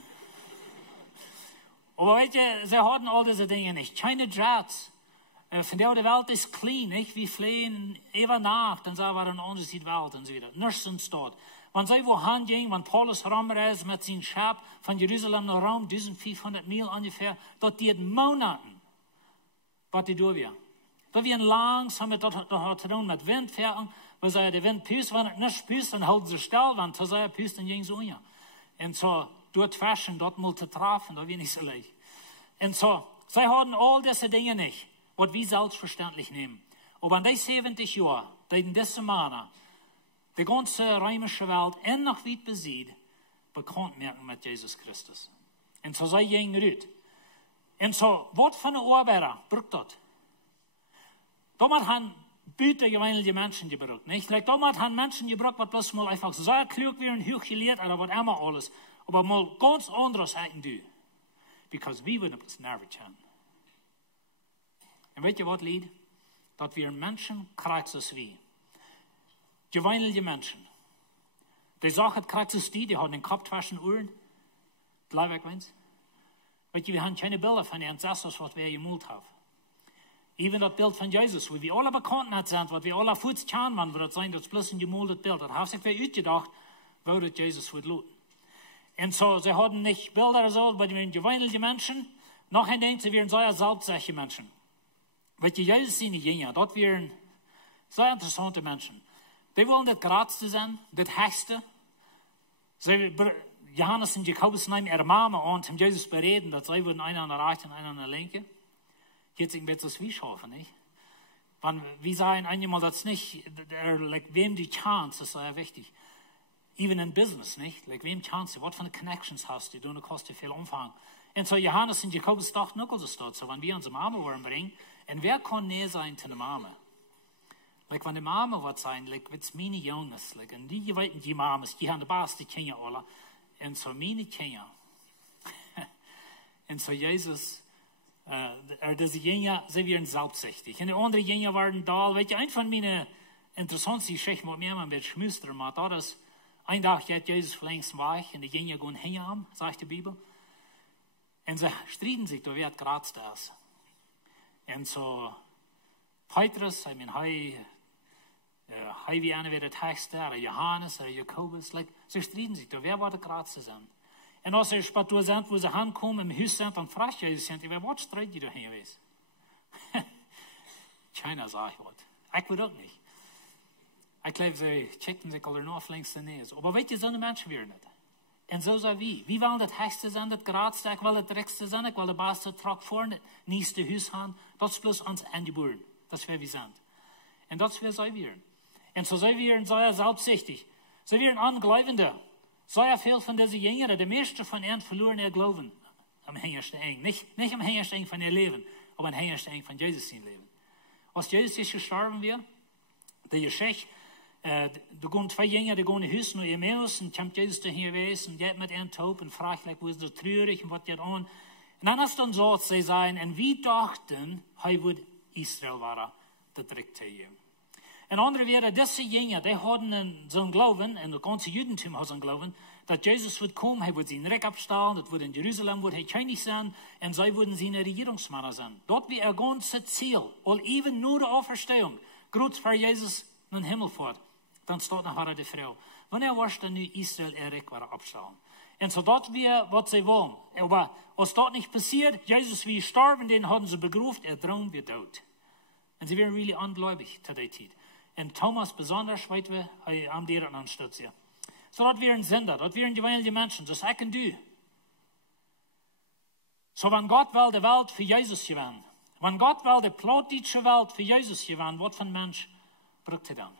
Aber weißt du, sie hatten all diese Dinge nicht. Keine Jets. Von der Welt ist clean, nicht? Wir fliehen über Nacht, dann sagen wir an uns die Welt und so weiter. Nichts ist dort. Wenn sie wo hingehen, wenn Paulus rumreist mit seinem Schab von Jerusalem nach Rom, 1500 Meilen ungefähr, dort geht Monaten, was die durch wir. Da wir langsam mit dort zu tun mit Windfährten, weil sie der Wind püst, wenn es nicht püst, dann halten sie still, wenn es sie püst, dann gehen sie um. Und so, dort fashion, dort mal zu treffen, da wir nicht so leicht. Und so, sie haben all diese Dinge nicht, was wir selbstverständlich nehmen. Aber in den 70 Jahren, in diesen Männer, die ganze römische Welt en noch weit besiegt, bekannt merken mit Jesus Christus. Und so sei jeng rüt. Und so, was von der Arbeiter braucht das? Damals haben Büte gewöhnliche Menschen gebraucht, nicht? Damals haben Menschen gebraucht, was bloß mal einfach so klug wären, hochgelehrt oder was immer alles. Aber mal ganz anderes hätten die. Because wir würden es nervig haben. Und weet je wat, Lied? Dat wir Menschen krijgen als wie. Gewöhnliche Menschen. Die sagen, krijgen als die haben den Kopf waschen Uhren. Bleib eins. Weet je, wir haben keine Bilder von den Ancestors, was wir gemalt haben. Even das Bild von Jesus, wo wir alle bekannt sind, was wir alle Fuß kennen, man wird sein, das ist bloß ein gemaltes Bild. Das habe ich mir ausgedacht, wo das Jesus wird luten. Und so, sie hatten nicht Bilder so, aber die waren gewöhnliche Menschen. Noch ein Ding, sie wären sehr selbstsicher Menschen. Weet je, Jesus seine Jünger, dort wären sehr interessante Menschen. Die wollen das Geradste sein, das Höchste. Johannes und Jakobus nehmen ihre Mama an, um Jesus bereden, dass sie würden einer an der Rechten und einer an der Linken. Jetzt wird es wie schaffen, nicht? Wir sagen einmal, das nicht, wem die Chance, das ist sehr wichtig. Even in Business, nicht? Wem Chance, was für eine Connections hast du, du kostet viel Umfang. Und so Johannes und Jakobus dachten auch das dort, so wenn wir unsere Mama wollen bringen, und wer kann näher sein zu der Mama? Wenn die Mama wird sein, wird es meine Jungs, und die weiten die Mamas, die haben die beste Kinder alle, und so meine Kinder. Und so Jesus, diese Jünger, sie werden selbstsüchtig. Und die anderen Jünger waren da, weißt du, ein von meinen interessanten Geschichten, mit mir mit Schmüster macht, das ein Tag geht Jesus längst weg, und die Jünger gehen hin, sagt die Bibel. Und sie streiten sich, da wer gerade da ist. Und so, Petrus, wie einer wird der Text oder Johannes oder Jakobus, sie streiten sich, da wer war der gerade sein. Und als sie später sind, wo sie ankommen, im Haus sind, dann fragt Jesus, was streit ihr da hin gewesen? Keiner sagt was. Ich würde auch nicht. Ich glaube, sie checken sich alle noch links und rechts. Aber weißt du, so eine Menschen wären nicht. Und so sind wir. Wir wollen das Höchste sein, das Geradste, ich will das Dreckste sein, ich will das Beste Trag vorne, nächste Haus haben. Das ist bloß uns angeboren. Das ist, wer wir sind. Und das ist, wer sie wären. Und so sind wir sehr selbstsüchtig. Sie wären Angläubende. Sehr viel von diesen Jüngern, die meisten von ihnen verloren ihr Glauben am Hängerstein. Nicht am Hängerstein von ihr Leben, aber am Hängerstein von Jesus sein Leben. Als Jesus ist gestorben wird, der Geschichte, da gehen zwei Jünger, die gehen in Hüs nach Emmaus und kommt Jesus dahin gewesen und geht mit ihnen taub und fragt, wo ist das traurig und was geht an. Und dann ist dann so, sie sagen, und wir dachten, er wird Israel war, der Dritte hier. En andere wäre, diese Jünger, die hatten so einen Glauben, und das ganze Judentum hat so einen Glauben, dass Jesus wird kommen, er wird seinen Reck abstellen, das wird in Jerusalem, wird er König sein, und sie würden seine Regierungsmänner sein. Dort wie ein ganzes Ziel, und eben nur die Auferstehung, groß für Jesus in den Himmel fährt, dann steht nachher die Frau. Wanneer was dann nu Israel er Reck war abstellen? Und so dort wir, was sie wollen. Aber als das nicht passiert, Jesus wie sterben, den haben sie begruft, drohen wir tot. Und sie wären really ungläubig zu der Zeit. Und Thomas besonders, weit wir, am deren anstatt sie. So dort wir ein Sender, dort wir ein gewöhnliche Menschen, das ich und du. So wenn Gott will die Welt für Jesus gewinnen, wenn Gott will die plattdeutsche Welt für Jesus gewinnen, was für ein Mensch braucht er dann?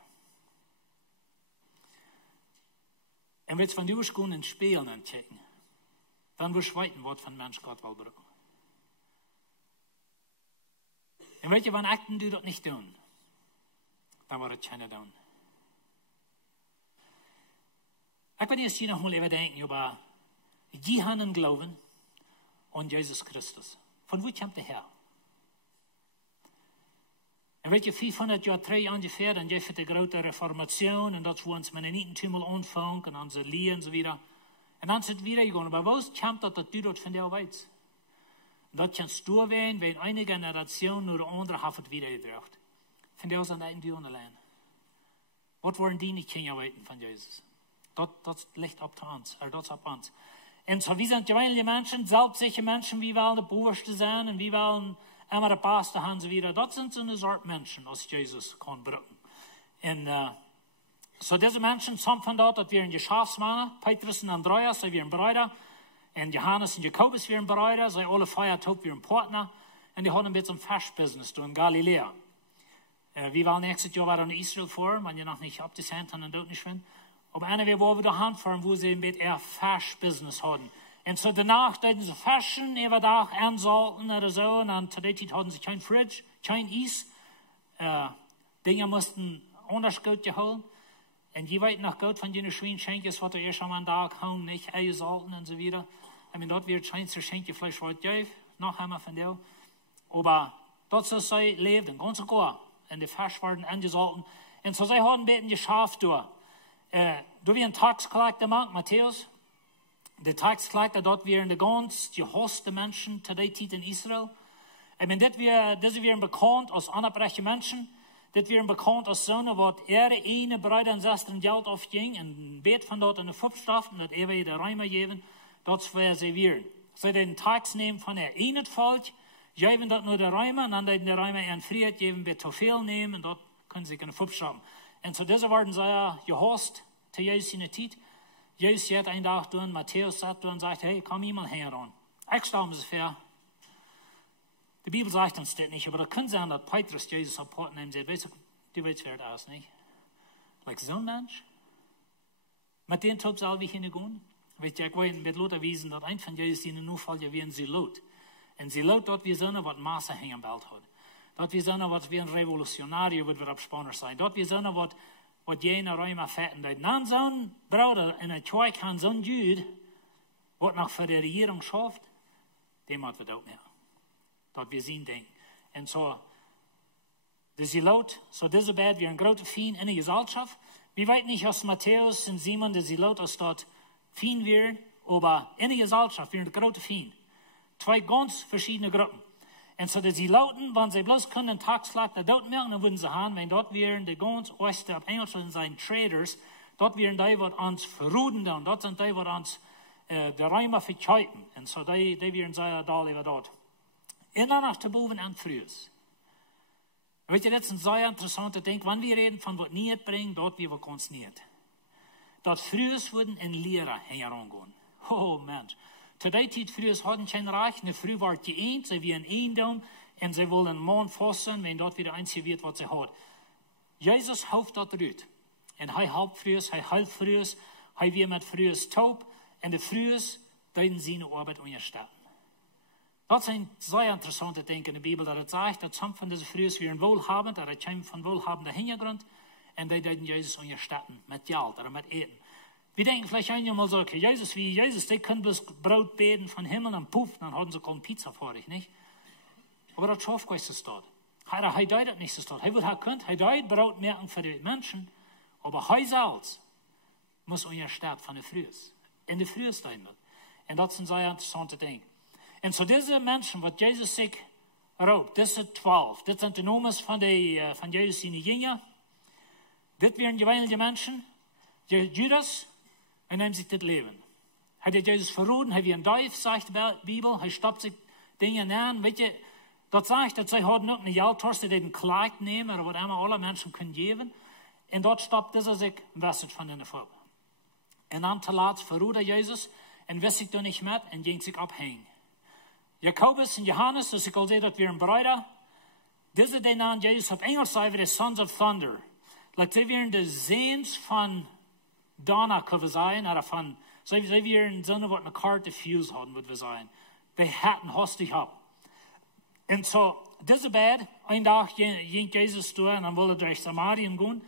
Und wenn du gehen und spielen und checken, dann wirst du wissen, was für ein Mensch Gott will brauchen. Und wenn du das nicht tun, dann wird es keiner tun. Ich will jetzt hier noch mal überdenken über die haben Glauben an Jesus Christus. Von wo kommt der her? En weet je, 500 jaar terug ungefähr, dan heeft de grote reformation, en dat we ons Mennonitentum ontvangen, en onze leer en zo weer. En dan zit weer gegaan, maar wat komt dat du dat van jou weet? Dat kan stoer werden, wenn eine Generation nur de andere heeft het weer gedracht. Van jou zijn eigen doen alleen. Wat worden die niet kunnen weten van Jezus? Dat ligt op ons, dat is op ons. En zo, wie zijn gewöhnliche Menschen, selbstsicher Menschen, wie willen de boerste zijn, en wie willen immer der Pastor haben sie wieder. Das sind so eine Sorte Menschen, als Jesus kann brauchen. Und so diese Menschen, some von dort, dass wir ein Geschäftsmänner, Petrus und Andreas, sie wären Brüder, und Johannes und Jakobus wären Brüder, sie alle feiert top wären Partner, und die haben ein bisschen Fischbusiness in Galiläa. Wir wollen nächstes Jahr wieder in Israel vor, wenn ihr noch nicht abgesendet habt und dort nicht finden. Aber einer wir wollen wieder hinfahren, wo sie ein bisschen eher Fischbusiness haben. Und so danach dürfen sie fischen, jeden Tag ansalten oder so. Und dann zu der Zeit hatten sie kein Fridge, kein Eis. Dinge mussten anders gut geholt. Und je weit nach Gott von jenen Schweinen schenken, ist, was er erst am Tag haben, nicht einsalten und so weiter. Ich meine, dort wird scheint zu schenken, vielleicht was geben, noch einmal von dir. Aber dort so sie lebten, ganz gut. Und die Fisch werden angesalten. Und so sie haben ein bisschen geschafft durch. Du wie ein Taxkollector gemacht, Matthäus. Der Taxkollector dort wären die ganz gehasste Menschen zu der Zeit in Israel. Ich meine, diese wären bekannt als anerbrechende Menschen. Das wären bekannt als Söhne, wo ihre eine Brüder und Schwestern Geld aufging und ein Bett von dort in der Fuppstraft und das ewige der Räume geben. Das wäre sie wären. Sie den Tax nehmen von der einen Volk, geben dort nur der Räume und dann den der Räume ihren Fried geben, wird zu viel nehmen und dort können sie keine Fuppstrafen. Und so diese werden sehr gehasst zu Jesus in der Zeit. Jesus hat einen Tag tun, Matthäus sagt und sagt, hey, komm hier mal heran. Ich stelle es vor. Die Bibel sagt uns das nicht, aber da kann sein, dass Petrus Jesus auf Porten nimmt und sagt, weißt du weißt, wer das ist, nicht? Like so ein Mensch. Mit dem Top soll ich hingehen. Weißt du, ich wollte mit Lothar wiesen, dass ein von Jesus in den Nufall ja wie ein Silot. Und Silot dort wie so eine, was Masse hängen bald hat. Dort wie so eine, was wie ein Revolutionario wird abspanner sein. Dort wie so eine, was jener Räume fetten. Dann so ein Bruder in der Zweig kann so ein Jude, was noch für die Regierung schafft, dem hat wir das mehr. Dort wir sehen denken. Und so, das Silot, so diese Bad wie ein großer Fien in der Gesellschaft. Wir weten nicht, aus Matthäus und Simon, der Silot aus dort Fien wären, aber in der Gesellschaft wären große Fien. Zwei ganz verschiedene Gruppen. Und so, die Leuten, wenn sie bloß können, einen Taxschlag, da dort merken, dann würden sie haben, wenn dort wären die ganz Osten, auf Englisch sind Traders, dort wären die, die uns verruden, und dort sind die, die uns die Räume verkäufen. Und so, die wären sehr da über dort. In der Nacht zu boven an Frühes. Weet je, das ist ein sehr interessanter Ding, wenn wir reden von was nicht bringen, dort wie wir uns nicht. Dort Frühes würden in Lehrer herangehen. Oh Mensch. Zu der Zeit früher hatten keine Reich, ne früh war die ein, sie wie ein Eindom, und sie wollen einen Mann fassen, wenn dort wieder einzig wird, was sie hat. Jesus hauft dort rüt. Und er halb früher, er halb früher, er wie mit früher taub, und die früher, deuten seine Arbeit unterstellen. Das ist ein sehr interessanter Ding in der Bibel, dass er sagt, dass some von diesen früher wären wohlhabend, dass er kommt von wohlhabender Hintergrund, und die deuten Jesus unterstellen, mit Geld oder mit Eten. Wir denken vielleicht einmal so, okay, Jesus wie Jesus, die können bloß Brot beten von Himmel und puff, dann haben sie keine Pizza vor sich, nicht? Aber das schafft Gott es dort. Hij deed het niet zo stot. Hij wil kunt, hij deed brood merken voor de mensen, aber hij zelfs muss unterstellt von der Frühs. In der Frühs einmal. Und das sind sehr interessante Dinge. Und so diese Menschen, was Jesus sich raubt, diese 12, das sind die Nomen von Jesus seine Jünger. Das wären gewöhnliche Menschen, Judas, und nehmen sich das Leben. Hat Jesus verroden, hat wie ein Teufel, sagt die Bibel, er stoppt sich Dinge an, weet je, dat sagt, dat zij hadden ook een Jaltorst, die een Kleid nemen, oder was immer alle Menschen können geben, und dort stoppt dieser sich wässert von den Volk. Und dann zuletzt verrodet Jesus, und wässert er nicht mit, und ging sich abhängen. Jakobus und Johannes, dus ik al zei dat wir een Brüder, diese die namen Jesus auf Englisch sagen wir die Sons of Thunder. Like sie wären die Sehens von Donner, können wir sagen, oder von, sie wären so eine, was eine Karte Fuse haben, würden wir sagen. Die hatten hostig ab. Und so, diese Bad, ein Tag ging Jesus durch, und dann wollte er durch Samarien gehen,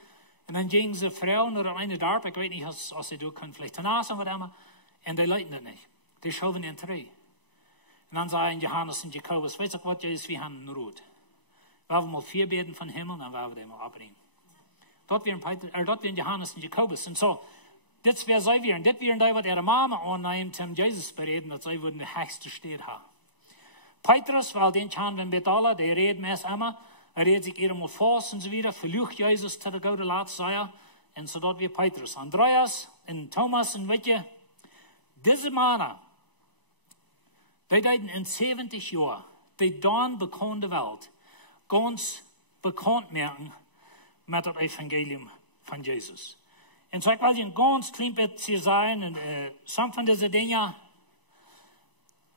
und dann gingen sie Frauen oder eine Dorf, ich weiß nicht, was sie tun können, vielleicht Tanas oder was immer, und die leiten das nicht. Die schauen in drei. Und dann sagen Johannes und Jakobus, weißt du was, Jesus, wir haben eine Ruhe. Wir haben mal 4 beten von Himmel, dann werden wir die mal abbringen. Dort wären Johannes und Jakobus. Und so, das wäre sie wären. Das wären die, was ihre Mama annimmt, um Jesus bereden, dass sie würden die höchste Stadt haben. Petrus, weil den kann wir mit alle, der redet meist immer, redet sich einmal fast und so wieder, verlucht Jesus zu der gute Laatszeier, und so dort wie Petrus. Andreas und Thomas und welche, diese Männer, die deuten in 70 Jahren, die dann bekannte Welt, ganz bekannt merken mit dem Evangelium von Jesus. Und so ich will Ihnen ganz klein bisschen sagen, und some von diesen Dingen,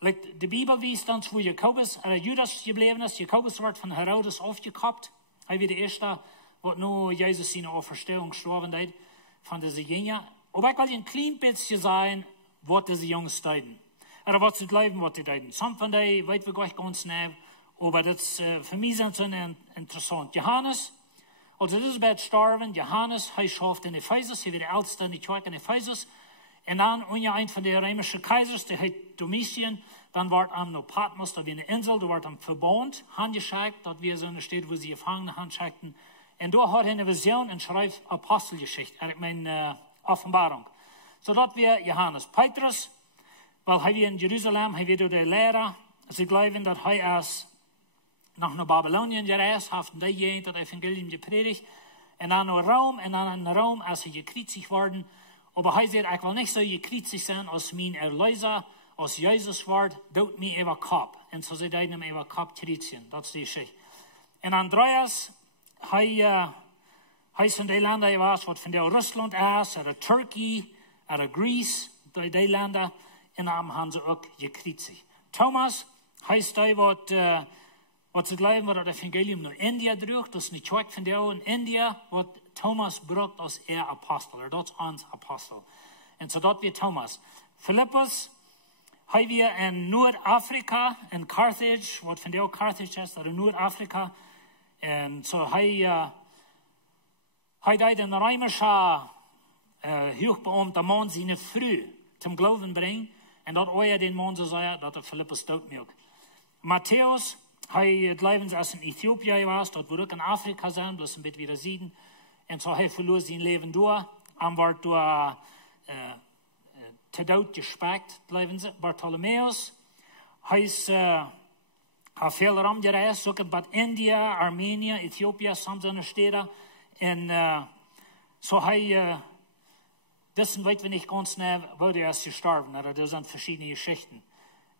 like die Bibel wies uns, wo Judas geblieben ist. Jakobus wird von Herodes aufgekappt. Er war der Erste, der nur Jesus seine Auferstehung gestorben hat, von diesen Jüngern. Aber ich will Ihnen ein klein bisschen sagen, was diese Jungs deuten. Oder was sie glauben, was sie deuten. Some von denen weit wir gleich ganz nah, aber das für mich sind sie interessant. Johannes, als Elisabeth starben, Johannes, er schafft in Ephesus, er war der Älteste in der Kirche in Ephesus. Und dann, ein von den römischen Kaisers, der heißt Domitian, dann war am noch Patmos, da wie eine Insel, da war am Verbund, handgeschickt, dort wie so eine Stadt, wo sie Gefangene handschickten. Und da hat er eine Vision und schreibt Apostelgeschichte, ich meine Offenbarung. So dort wir Johannes. Petrus, weil er wie in Jerusalem, er wieder der Lehrer, sie glauben, dass er erst nach Babylonien gereist hat, und die das Evangelium gepredigt, und dann nach Rom, und dann in Rom, als er gekreuzigt worden. Aber er sagt, ich will nicht so gekreuzigt sein, als mein Erlöser, als Jesus wird, tut mir über Kopf. Und so sie deuten ihm über Kopf kreuzigen. Das ist die Geschichte. Und Andreas, er ist in den Ländern, was von der Russland ist, oder Türkei, oder Greece, die Länder, und dann haben sie auch gekreuzigt. Thomas heißt der, was sie glauben, was das Evangelium nach Indien drückt, das ist nicht Kirche von der in Indien, was Thomas braucht als Apostel, oder das ist uns Apostel. Und so dort wird Thomas. Philippus, haben wir in Nordafrika, in Carthage, was von der Carthage ist, oder Nordafrika, und so er den römischen Hochbeamter Mann seine früh zum Glauben bringen, und dort euer den Mann so sagt, dass der Philippus dort mögt. Matthäus, glauben sie, als in Äthiopien war, dort wo in Afrika sein, bloß ein bisschen wieder Süden. Und so verlor sein Leben durch, und war durch zu Tod gespeckt, glauben sie. Bartholomäus, hat viel rumgereist, sogar bei Indien, Armenien, Äthiopien, so seine Städte. Und so dessen weit wir nicht ganz nah, wurde er erst gestorben, oder das sind verschiedene Geschichten.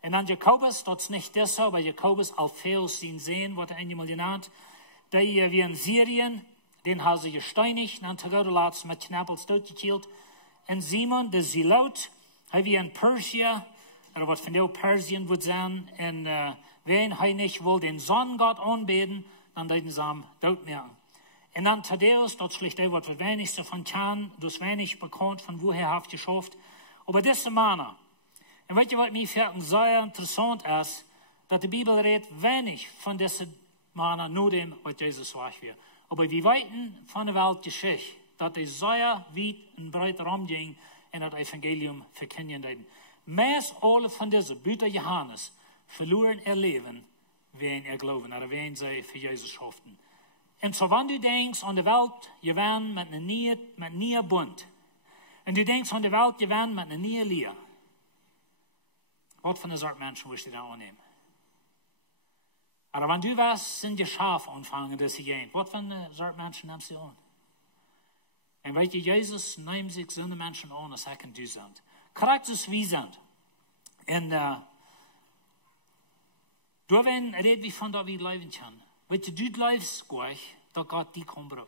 Und dann Jakobus, das ist nicht deshalb, aber Jakobus Alphaeus ihn sehen, wurde einmal genannt. Der wie in Syrien, den haben sie gesteinigt, dann Tagodolatz mit Knabels durchgekillt. Und Simon, der Silot, wie in Persien, oder was von der Persien wird sein, und wenn er nicht will den Sonnengott anbeten, dann werden sie am dort merken. Und dann Thaddäus, das schlicht der, was wir wenigste von kann, das wenig bekannt, von woher habt geschafft. Aber diese Männer, und weißt du, was mir sehr interessant ist, dass die Bibel redet wenig von diesen Männern, nur dem, was Jesus war. Aber wir weiten von der Weltgeschichte, dass die sehr weit und breit rumging in das Evangelium verkündigen. Meist alle von diesen, Büter Johannes, verloren ihr Leben wen glauben, oder wen sie für Jesus schuften. Und so, wenn du denkst an die Welt, je werden mit einem neuen Bund, und du denkst an die Welt, je werden mit einer neuen Lehre, was von der Sorte Menschen willst du da annehmen? Aber wenn du was in die Schafe anfangen, das sie gehen, was von der Sorte Menschen nimmst du an? Und weißt du, Jesus nimmt sich so eine Menschen an, als er du sind. Charakters wie sind. Und du wenn red wie von da wie leben kann. Weißt du lebst gleich, da Gott die kommt. Du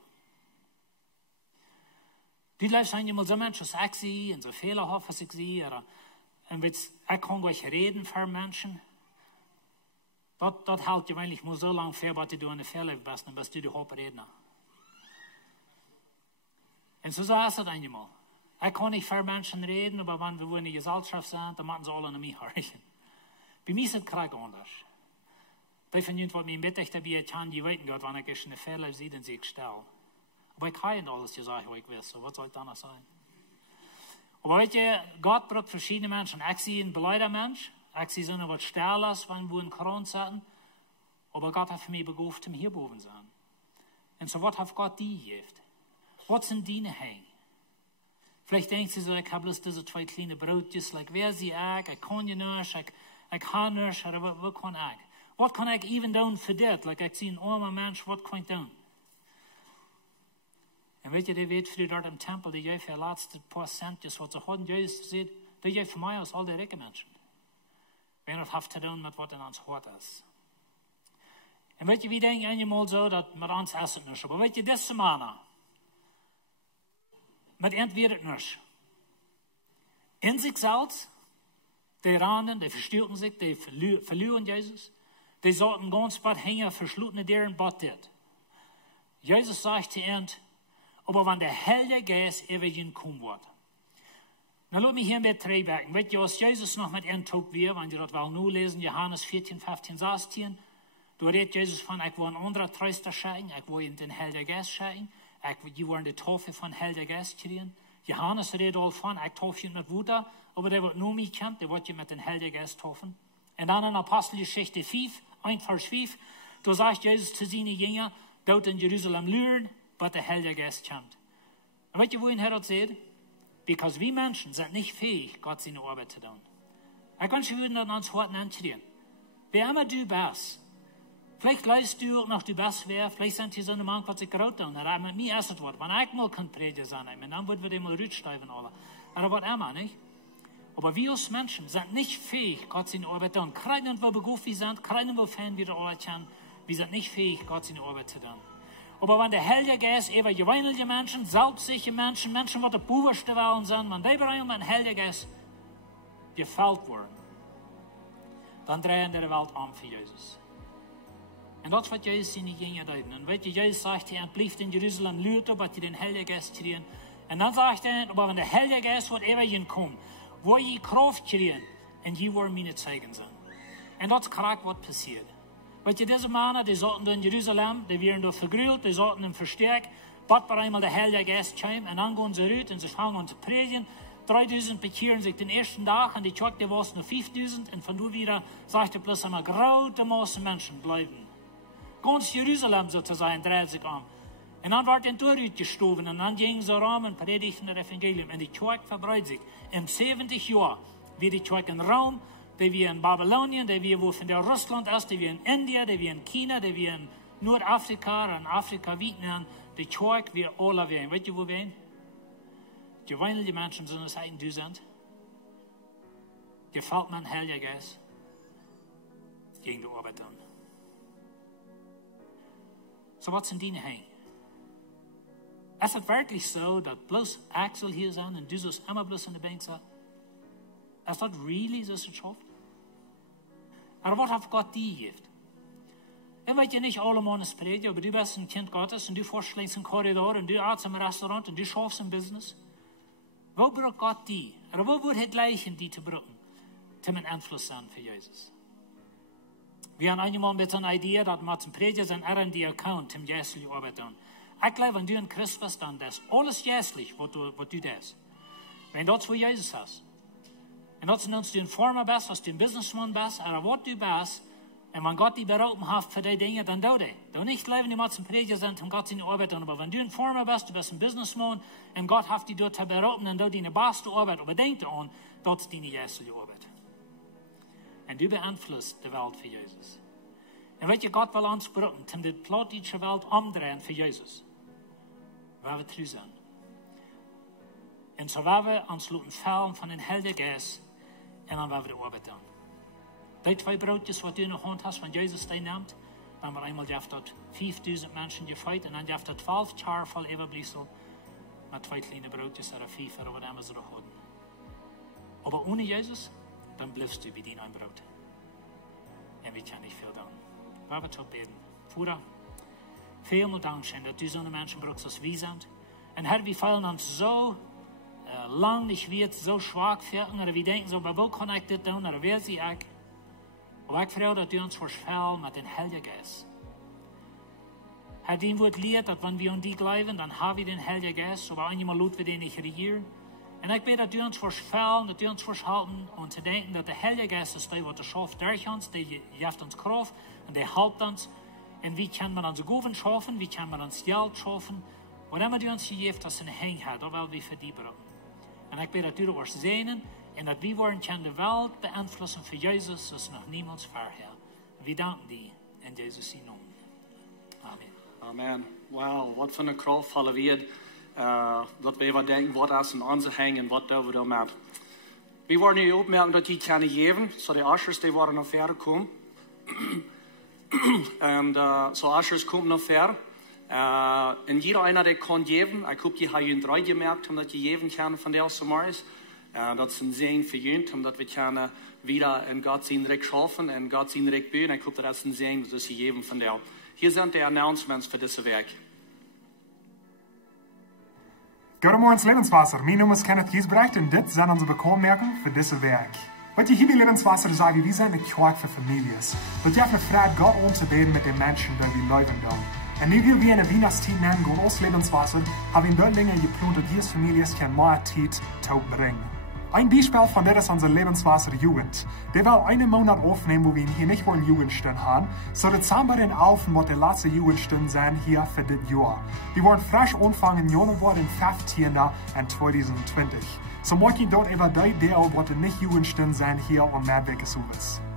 lebst einmal so Menschen, als ich sie, und so fehlerhaft, als ich sie, oder und ich kann gleich reden für Menschen. Das hält dir eigentlich nur so lange für, was du in der Fehler bist, bis du die Hauptredner. Und so ist es einmal. Ich kann nicht für Menschen reden, aber wenn wir in der Gesellschaft sind, dann machen sie alle an mich hören. Bei mir ist es Krieg anders. Die von ihnen, was mir mittig dabei kann, die weten Gott, wenn ich eine Fehler sehe, dann sehe ich still. Aber ich kann nicht alles sagen, was ich weiß. So, was soll ich dann noch sagen? Aber weißt du, Gott braucht verschiedene Menschen. Ich sehe einen beleidigten Mensch. Ich sehe so eine, was still ist, wenn wir in Koran sitzen. Aber Gott hat für mich berufen, hier oben zu sein. Und so, was hat Gott die gegeben? Was sind die Hänge? Vielleicht denkt sie so, ich habe bloß diese 2 kleine Brotjes, like, wer sie ich kann ja nicht, ich kann nicht, aber was kann ich? Was kann ich even tun für das? Like, ich sehe einen armen Mensch, was kann ich tun? Und weet je, die weet für dort im Tempel, die geeft für laatste paar Centjes, was sie haben, Jesus sieht, die geeft für mich aus all die reichen Menschen. Wenn das hat zu tun mit was in uns Hort ist. Und weet je, wie denken einmal so, dass mit uns essen nicht. Aber weet je, diese Männer, mit entweder nicht. In sich selbst, die rennen, die verstürken sich, die verlieren Jesus. Die sollten ganz bald hängen, verschlutene deren Bottet. Jesus sagt zu ihnen, aber wenn der Heilige Geist über ihn kommen wird. Na, lass mich hier ein bisschen reinwerken. Weißt du, als Jesus noch mit ihnen tut wir, wenn ihr das mal nur lesen, Johannes 14, 15, 16, da redet Jesus von, ich will ein anderer Tröster schicken, ich will in den Heiligen Geist schicken, die wollen die Taufe von Heiligen Geist kriegen. Johannes redet auch von, ich taufe ihn mit Wasser, aber der wird nur mich kennt, der wird ihn mit den Heiligen Geist taufen. Und dann in Apostelgeschichte 5, 1 Vers 5, da sagt Jesus zu seinen Jüngern, dort in Jerusalem lernen, was der Heilige Geist kommt. Und weißt du, wo ihn Herr sagt? Because wir Menschen sind nicht fähig, Gott seine Arbeit zu tun. Ich kann schon wieder uns heute antreten. Wer immer du bist, vielleicht leist du auch noch du bist wer, vielleicht sind die so eine Mann, was ich gerade tun, aber mit mir ist es was. Wenn ich mal kein Prediger sein, dann würden wir dem mal rütsteifen, alle. Aber was immer, nicht? Aber wir als Menschen sind nicht fähig, Gott seine Arbeit zu tun. Keinen, wo berufen wir sind, keinen, wo Fan wir alle kennen, wir sind nicht fähig, Gott seine Arbeit zu tun. Aber wenn der Heilige Geist über gewöhnliche Menschen, selbstsichere Menschen, Menschen, die die Buberste wollen sind, wenn die bereits mit dem Heiligen Geist gefällt worden, dann drehen die Welt an für Jesus. Und das wird Jesus seine Jünger deuten. Und weißt du, Jesus sagt, er blieb in Jerusalem, lügt, aber die den Heiligen Geist kriegen. Und dann sagt er, aber wenn der Heilige Geist wird über ihn kommen, wo ihr Kraft kriegen, und ihr wollen meine Zeigen sein. Und das ist gerade, was passiert. Weißt du, diese Männer, die sollten in Jerusalem, die werden da vergrüllt, die sollten ihn verstärkt, bat bei einmal der Heilige Geist kommt, und dann gehen sie raus und sie fangen an zu predigen. 3000 bekehren sich den ersten Tag, und die Tag, die war es nur 5000, und von da wieder sagt er bloß einmal, große Masse Menschen bleiben. Ganz Jerusalem sozusagen dreht sich an. Und dann wird ein Tor gestorben, und dann gingen sie rum und predigten das Evangelium, und die Tag verbreitet sich. In 70 Jahren wird die Tag in Rom, die wir in Babylonien, die wir wo von der Russland ist, die wir in Indien, die wir in China, die wir in Nordafrika, in Afrika, Vietnam, die Tag wir alle werden. Weißt du, wo wir sind? Die gewöhnlichen Menschen sind es eigentlich, du sind. Gefällt man Heiliger Geist gegen die Arbeit an. So, was sind die Hänge? Ist es wirklich so, dass bloß Axel hier sind und du sollst immer bloß in der Bank sein? Ist das really so geschafft? Aber was hat Gott dir gegeben? Ich weiß ja nicht alle Mann ist Prediger, aber du bist ein Kind Gottes und du vorschlägst im Korridor und du arbeitest im Restaurant und du schaffst im Business. Wo braucht Gott die? Oder wo wird er gleich in die zu brauchen, um einen Einfluss sein für Jesus? Wir haben einmal mit so einer Idee, dass man zum Prediger sein R&D-Account im jährlichen Arbeit tun. Ich glaube, wenn du ein Christ bist, dann das alles jährlich, was du das. Wenn das für Jesus hast. Und als du ein Farmer bist, als du ein Businessman bist, oder was du bist, Und wenn Gott die berufen hat für die Dinge, dann do die. Du nicht leben, die mal zum Prediger sind, um Gott seine Arbeit tun. Aber wenn du ein Firma bist, du bist ein Businessman, und Gott hat dich dort berufen, dann do deine beste Arbeit, aber denk daran, das ist deine erste Arbeit. Und du beeinflusst die Welt für Jesus. Und weet je, Gott will uns berufen, um die politische Welt umdrehen für Jesus. Waar wir treu zijn. En zo waar we ons laten vallen van een Heilige Geest, en dan waar we de Arbeit doen. Die 2 broodjes wat du in de hand hast, van Jezus die neemt, dan wir einmal jaft dat 5000 Menschen gefeit, en dan jaft dat 12 jaar vol overblijfsel, met 2 kleine broodjes oder 5 oder wat immer ze nog hadden. Aber ohne Jesus, dann bleibst du bei dir ein Brot. Und wir können nicht viel tun. Waar we tot beten. Vader, vielen Dank schön, dass du so eine Menschen brauchst, als wir sind. Und Herr, wir fallen uns so lang nicht wird, so schwach fühlen, oder wir denken so, wo kann ich das tun, oder wer sie ich? Aber ich freue, dass du uns verschwellen mit dem Heiligen Geist. Herr, den wird lehrt, dass wenn wir an die glauben, dann haben wir den Heiligen Geist, aber einmal laut wir den nicht regieren. Und ich bete, dass du uns verschwellen, dass du uns verschhalten, und zu denken, dass der Heilige Geist ist, der wird schafft durch uns, der gibt uns Kraft, und der hält uns. Und wie kann man uns Goven schaffen, wie kann man uns Geld schaffen, was immer du uns gegeben hast, in Häng hat, da will wir für die brauchen. Und ich bete, dass du uns sehnen, und dass wir wollen die Welt beeinflussen für Jesus, das noch niemals vorher. Wir danken dir in Jesus' Namen. Amen. Amen. Wow, wat voor een krachtvolle weer. Dat we wat denken, wat is in onze hang en wat doen we daarmee. We worden nu opmerken dat die kunnen geven, zo de ushers die worden naar verder komen. En zo ushers komen naar ver. En jeder einer die kan geven. Ik hoop je hebt je 3 gemerkt, omdat je geven kan van deze morgens. Dat is een zegen voor jullie, omdat we kunnen wieder in Gott zijn rijk schaffen en Gott zijn rijk bouwen. Ik hoop dat is een zegen, dat je geven van jou. Hier zijn de announcements voor deze werk. Goedemorgen Lebenswasser, mijn naam is Kenneth Giesbrecht en dit zijn onze bekommerken voor deze werk. Wat je hier bij Lebenswasser sagen, wir sind eine Kirche für Families. Und ich habe gefragt, Gott anzubeten mit den Menschen, die wir leben wollen. Und nicht wie wir in der Weihnachtszeit nennen, gehen aus Lebenswasser, haben wir dort Dinge geplant, dass diese Familien mehr Zeit zu bringen. Ein Beispiel von der ist unsere Lebenswasser-Jugend. Der will einen Monat aufnehmen, wo wir hier nicht wollen Jugendstunde haben, so dass zusammen den Alfen, was die letzte Jugendstunde sein hier für das Jahr. Wir wollen frisch anfangen, Januar den 15. und 2020. So mag ich dort über die Deel, was die nicht Jugendstunde sein hier und mehr Weges.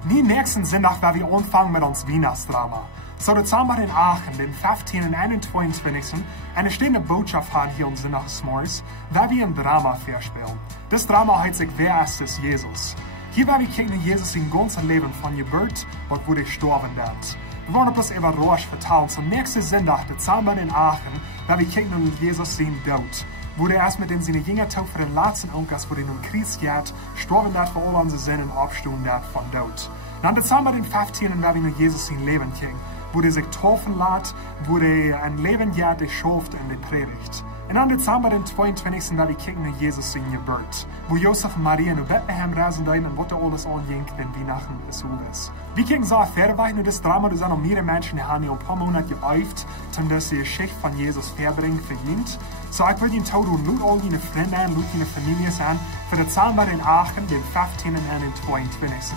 Nie nächsten Sonntag werden wir anfangen mit uns Weihnachtsdrama. So dass zusammen den Aachen, den 15. und 22. eine stehende Botschaft haben hier am Sonntagsmorgens, werden wir ein Drama vorspielen. Das Drama heißt sich, wer ist es Jesus? Hier werden wir gucken, Jesus sein ganzes Leben von Geburt, was wurde gestorben wird. Wir wollen bloß überrascht vertrauen. Zum nächsten Sonntag, zusammen in Aachen, werden wir gucken, Jesus sein Tod. Wo er erst mit den seinen Jüngern für den letzten Onkas, wo er nun Krieg geht, gestorben wird für all unsere Sünden und abgestoßen wird von Tod. Dann zusammen den 15. werden wir Jesus sein Leben gucken, wo er sich taufen lässt, wo er ein Leben hat, der schafft und der predigt. Und dann Dezember, den 22. werden wir gucken, Jesus sein Geburt, wo Josef und Maria in Bethlehem reisen und was da alles anging, wenn Weihnachten ist alles. Wir gucken so verder weiter, nur das Drama, da sind noch mehrere Menschen, die haben ja ein paar Monate geübt, dass sie die Geschichte von Jesus verbringen, verdient. So ich würde Ihnen tun, lud all Ihre Freunde ein, lud Ihre Familie an, für Dezember in Aachen, den 15. und den 22.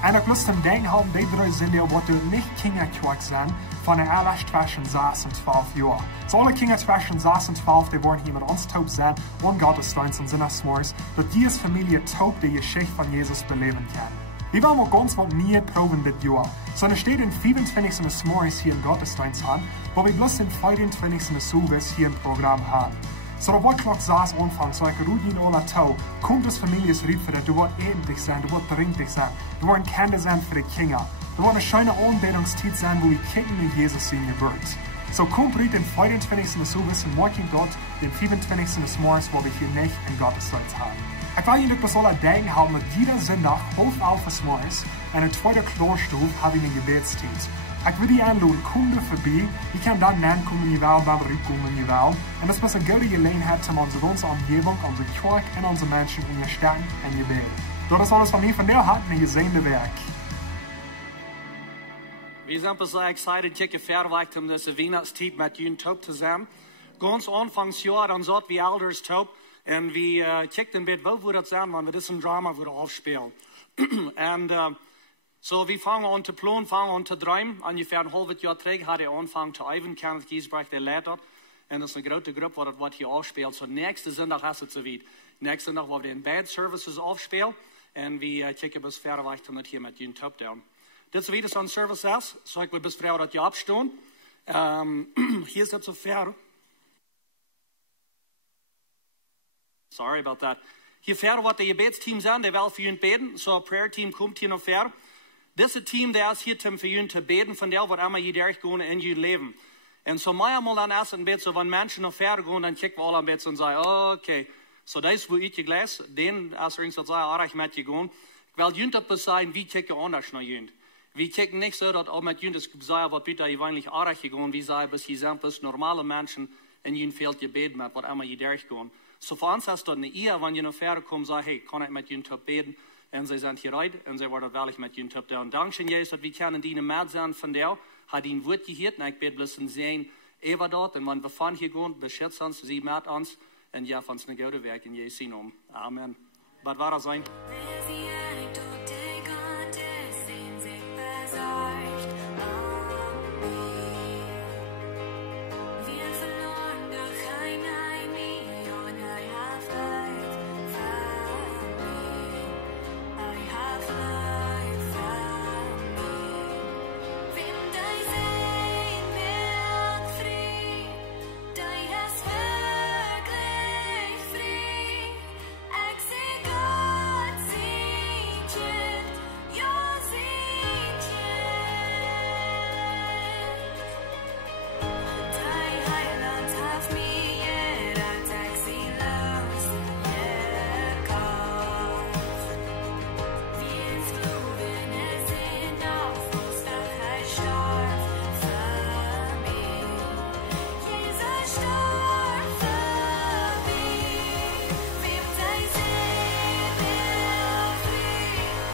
En ik lust hem denken haben, die 3 sind die, die nicht Kinderkirche sind, von der allererst zwischen 6 und 12 Jahren. So alle Kinder zwischen 6 und 12, die wollen hier mit uns taub sein, und Gottesdienst und Sonntagsmorgens, dass diese Familie taub die Geschichte von Jesus beleben kann. Wir wollen auch ganz was nie proben das Jahr. Sondern steht den 25. des Morgens hier im Gottesdienst an, wo wir bloß den 25. des Service hier im Programm haben. So da wird Klock 6 anfangen, so ich ruhe in aller Tau, kommt das Familienried für dich, du wirst endlich sein, du wirst trinklich sein, du wirst Kinder sein für die Kinder. Du wirst eine schöne Anbetungszeit sein, wo wir kicken in Jesus in Geburt. So kommt ruhig den 25. des Service und morgen dort den 25. des Morgens, wo wir hier nicht in Gottesdienst haben. Ich will Ihnen das alle denken haben, dass jeder Sonntag, 11 des Morgens, eine zweite Klarstufe haben wir in Gebetszeit. Ich würde die einladen, komm vorbei. Ich kann dann kommen, wenn wir reinkommen, und das ist eine gute Gelegenheit, um unsere ganze Umgebung, unsere Kirche und unsere Menschen in ihr Stärken und ihr Beten. Das ist alles von mir, von der Hand, ein gesehenes Werk. Wir sind so excited, kicke verweicht, diese Weihnachtszeit mit Ihnen taub zu sein. Ganz Anfangsjahr, dann sagt wir Elders taub, und wir kicken ein bisschen, wo das sein, wenn wir das im Drama wieder aufspielen. Und So, wir fangen an zu planen, fangen an zu träumen. Ungefähr ein halbes Jahr zurück hat angefangen zu üben, Kenneth Giesbrecht, der Leiter. Und das ist eine große Gruppe, die hier aufspielt. So, nächsten Sonntag hast du es so weit. Nächsten Sonntag, wo wir den Bad Services aufspielen. Und wir checken bis Fähre weich, damit hier mit den Top down. Das ist wieder so ein Service ist. So, ich will bis Frau, dass ihr abstehen. Hier ist das so fair. Sorry about that. Hier fair, was die Gebetsteam sind, die will für ihn beten. So, ein Prayer-Team kommt hier noch fair. Das ist ein Team, der ist hier, für ihn zu beten, von der, was immer jeder gehen in ihr Leben. Und so, manchmal dann erst ein bisschen, so, wenn Menschen noch fair gehen, dann kicken wir alle ein bisschen und sagen, okay, so, das ist, wo ich gelesen, den, als er sagt, ich möchte gehen. Ich will jünd etwas sagen, wie kicken anders noch jünd. Wir kicken nicht so, dass auch mit jünd das sagen, was bitte ich eigentlich arg gehen, wie sagen, bis hier sind, bis normale Menschen in jünd fehlt gebeten mit, was immer jeder gehen. So, für uns ist das eine Ehe, wenn ihr noch fair kommt, sagt, hey, kann ich mit jünd beten? Und sie sind hier rein, und sie werden wirklich mit jünd da. Und danke Jesus, dass wir können dienen mit sein von der, hat ihn Wort gehört, und ich bete bloß sehen, Eva dort, und wenn wir von hier gehen, beschützt uns, sie mit uns, und ja, von uns eine gute Werk in Jesu Namen. Amen. Was war das sein?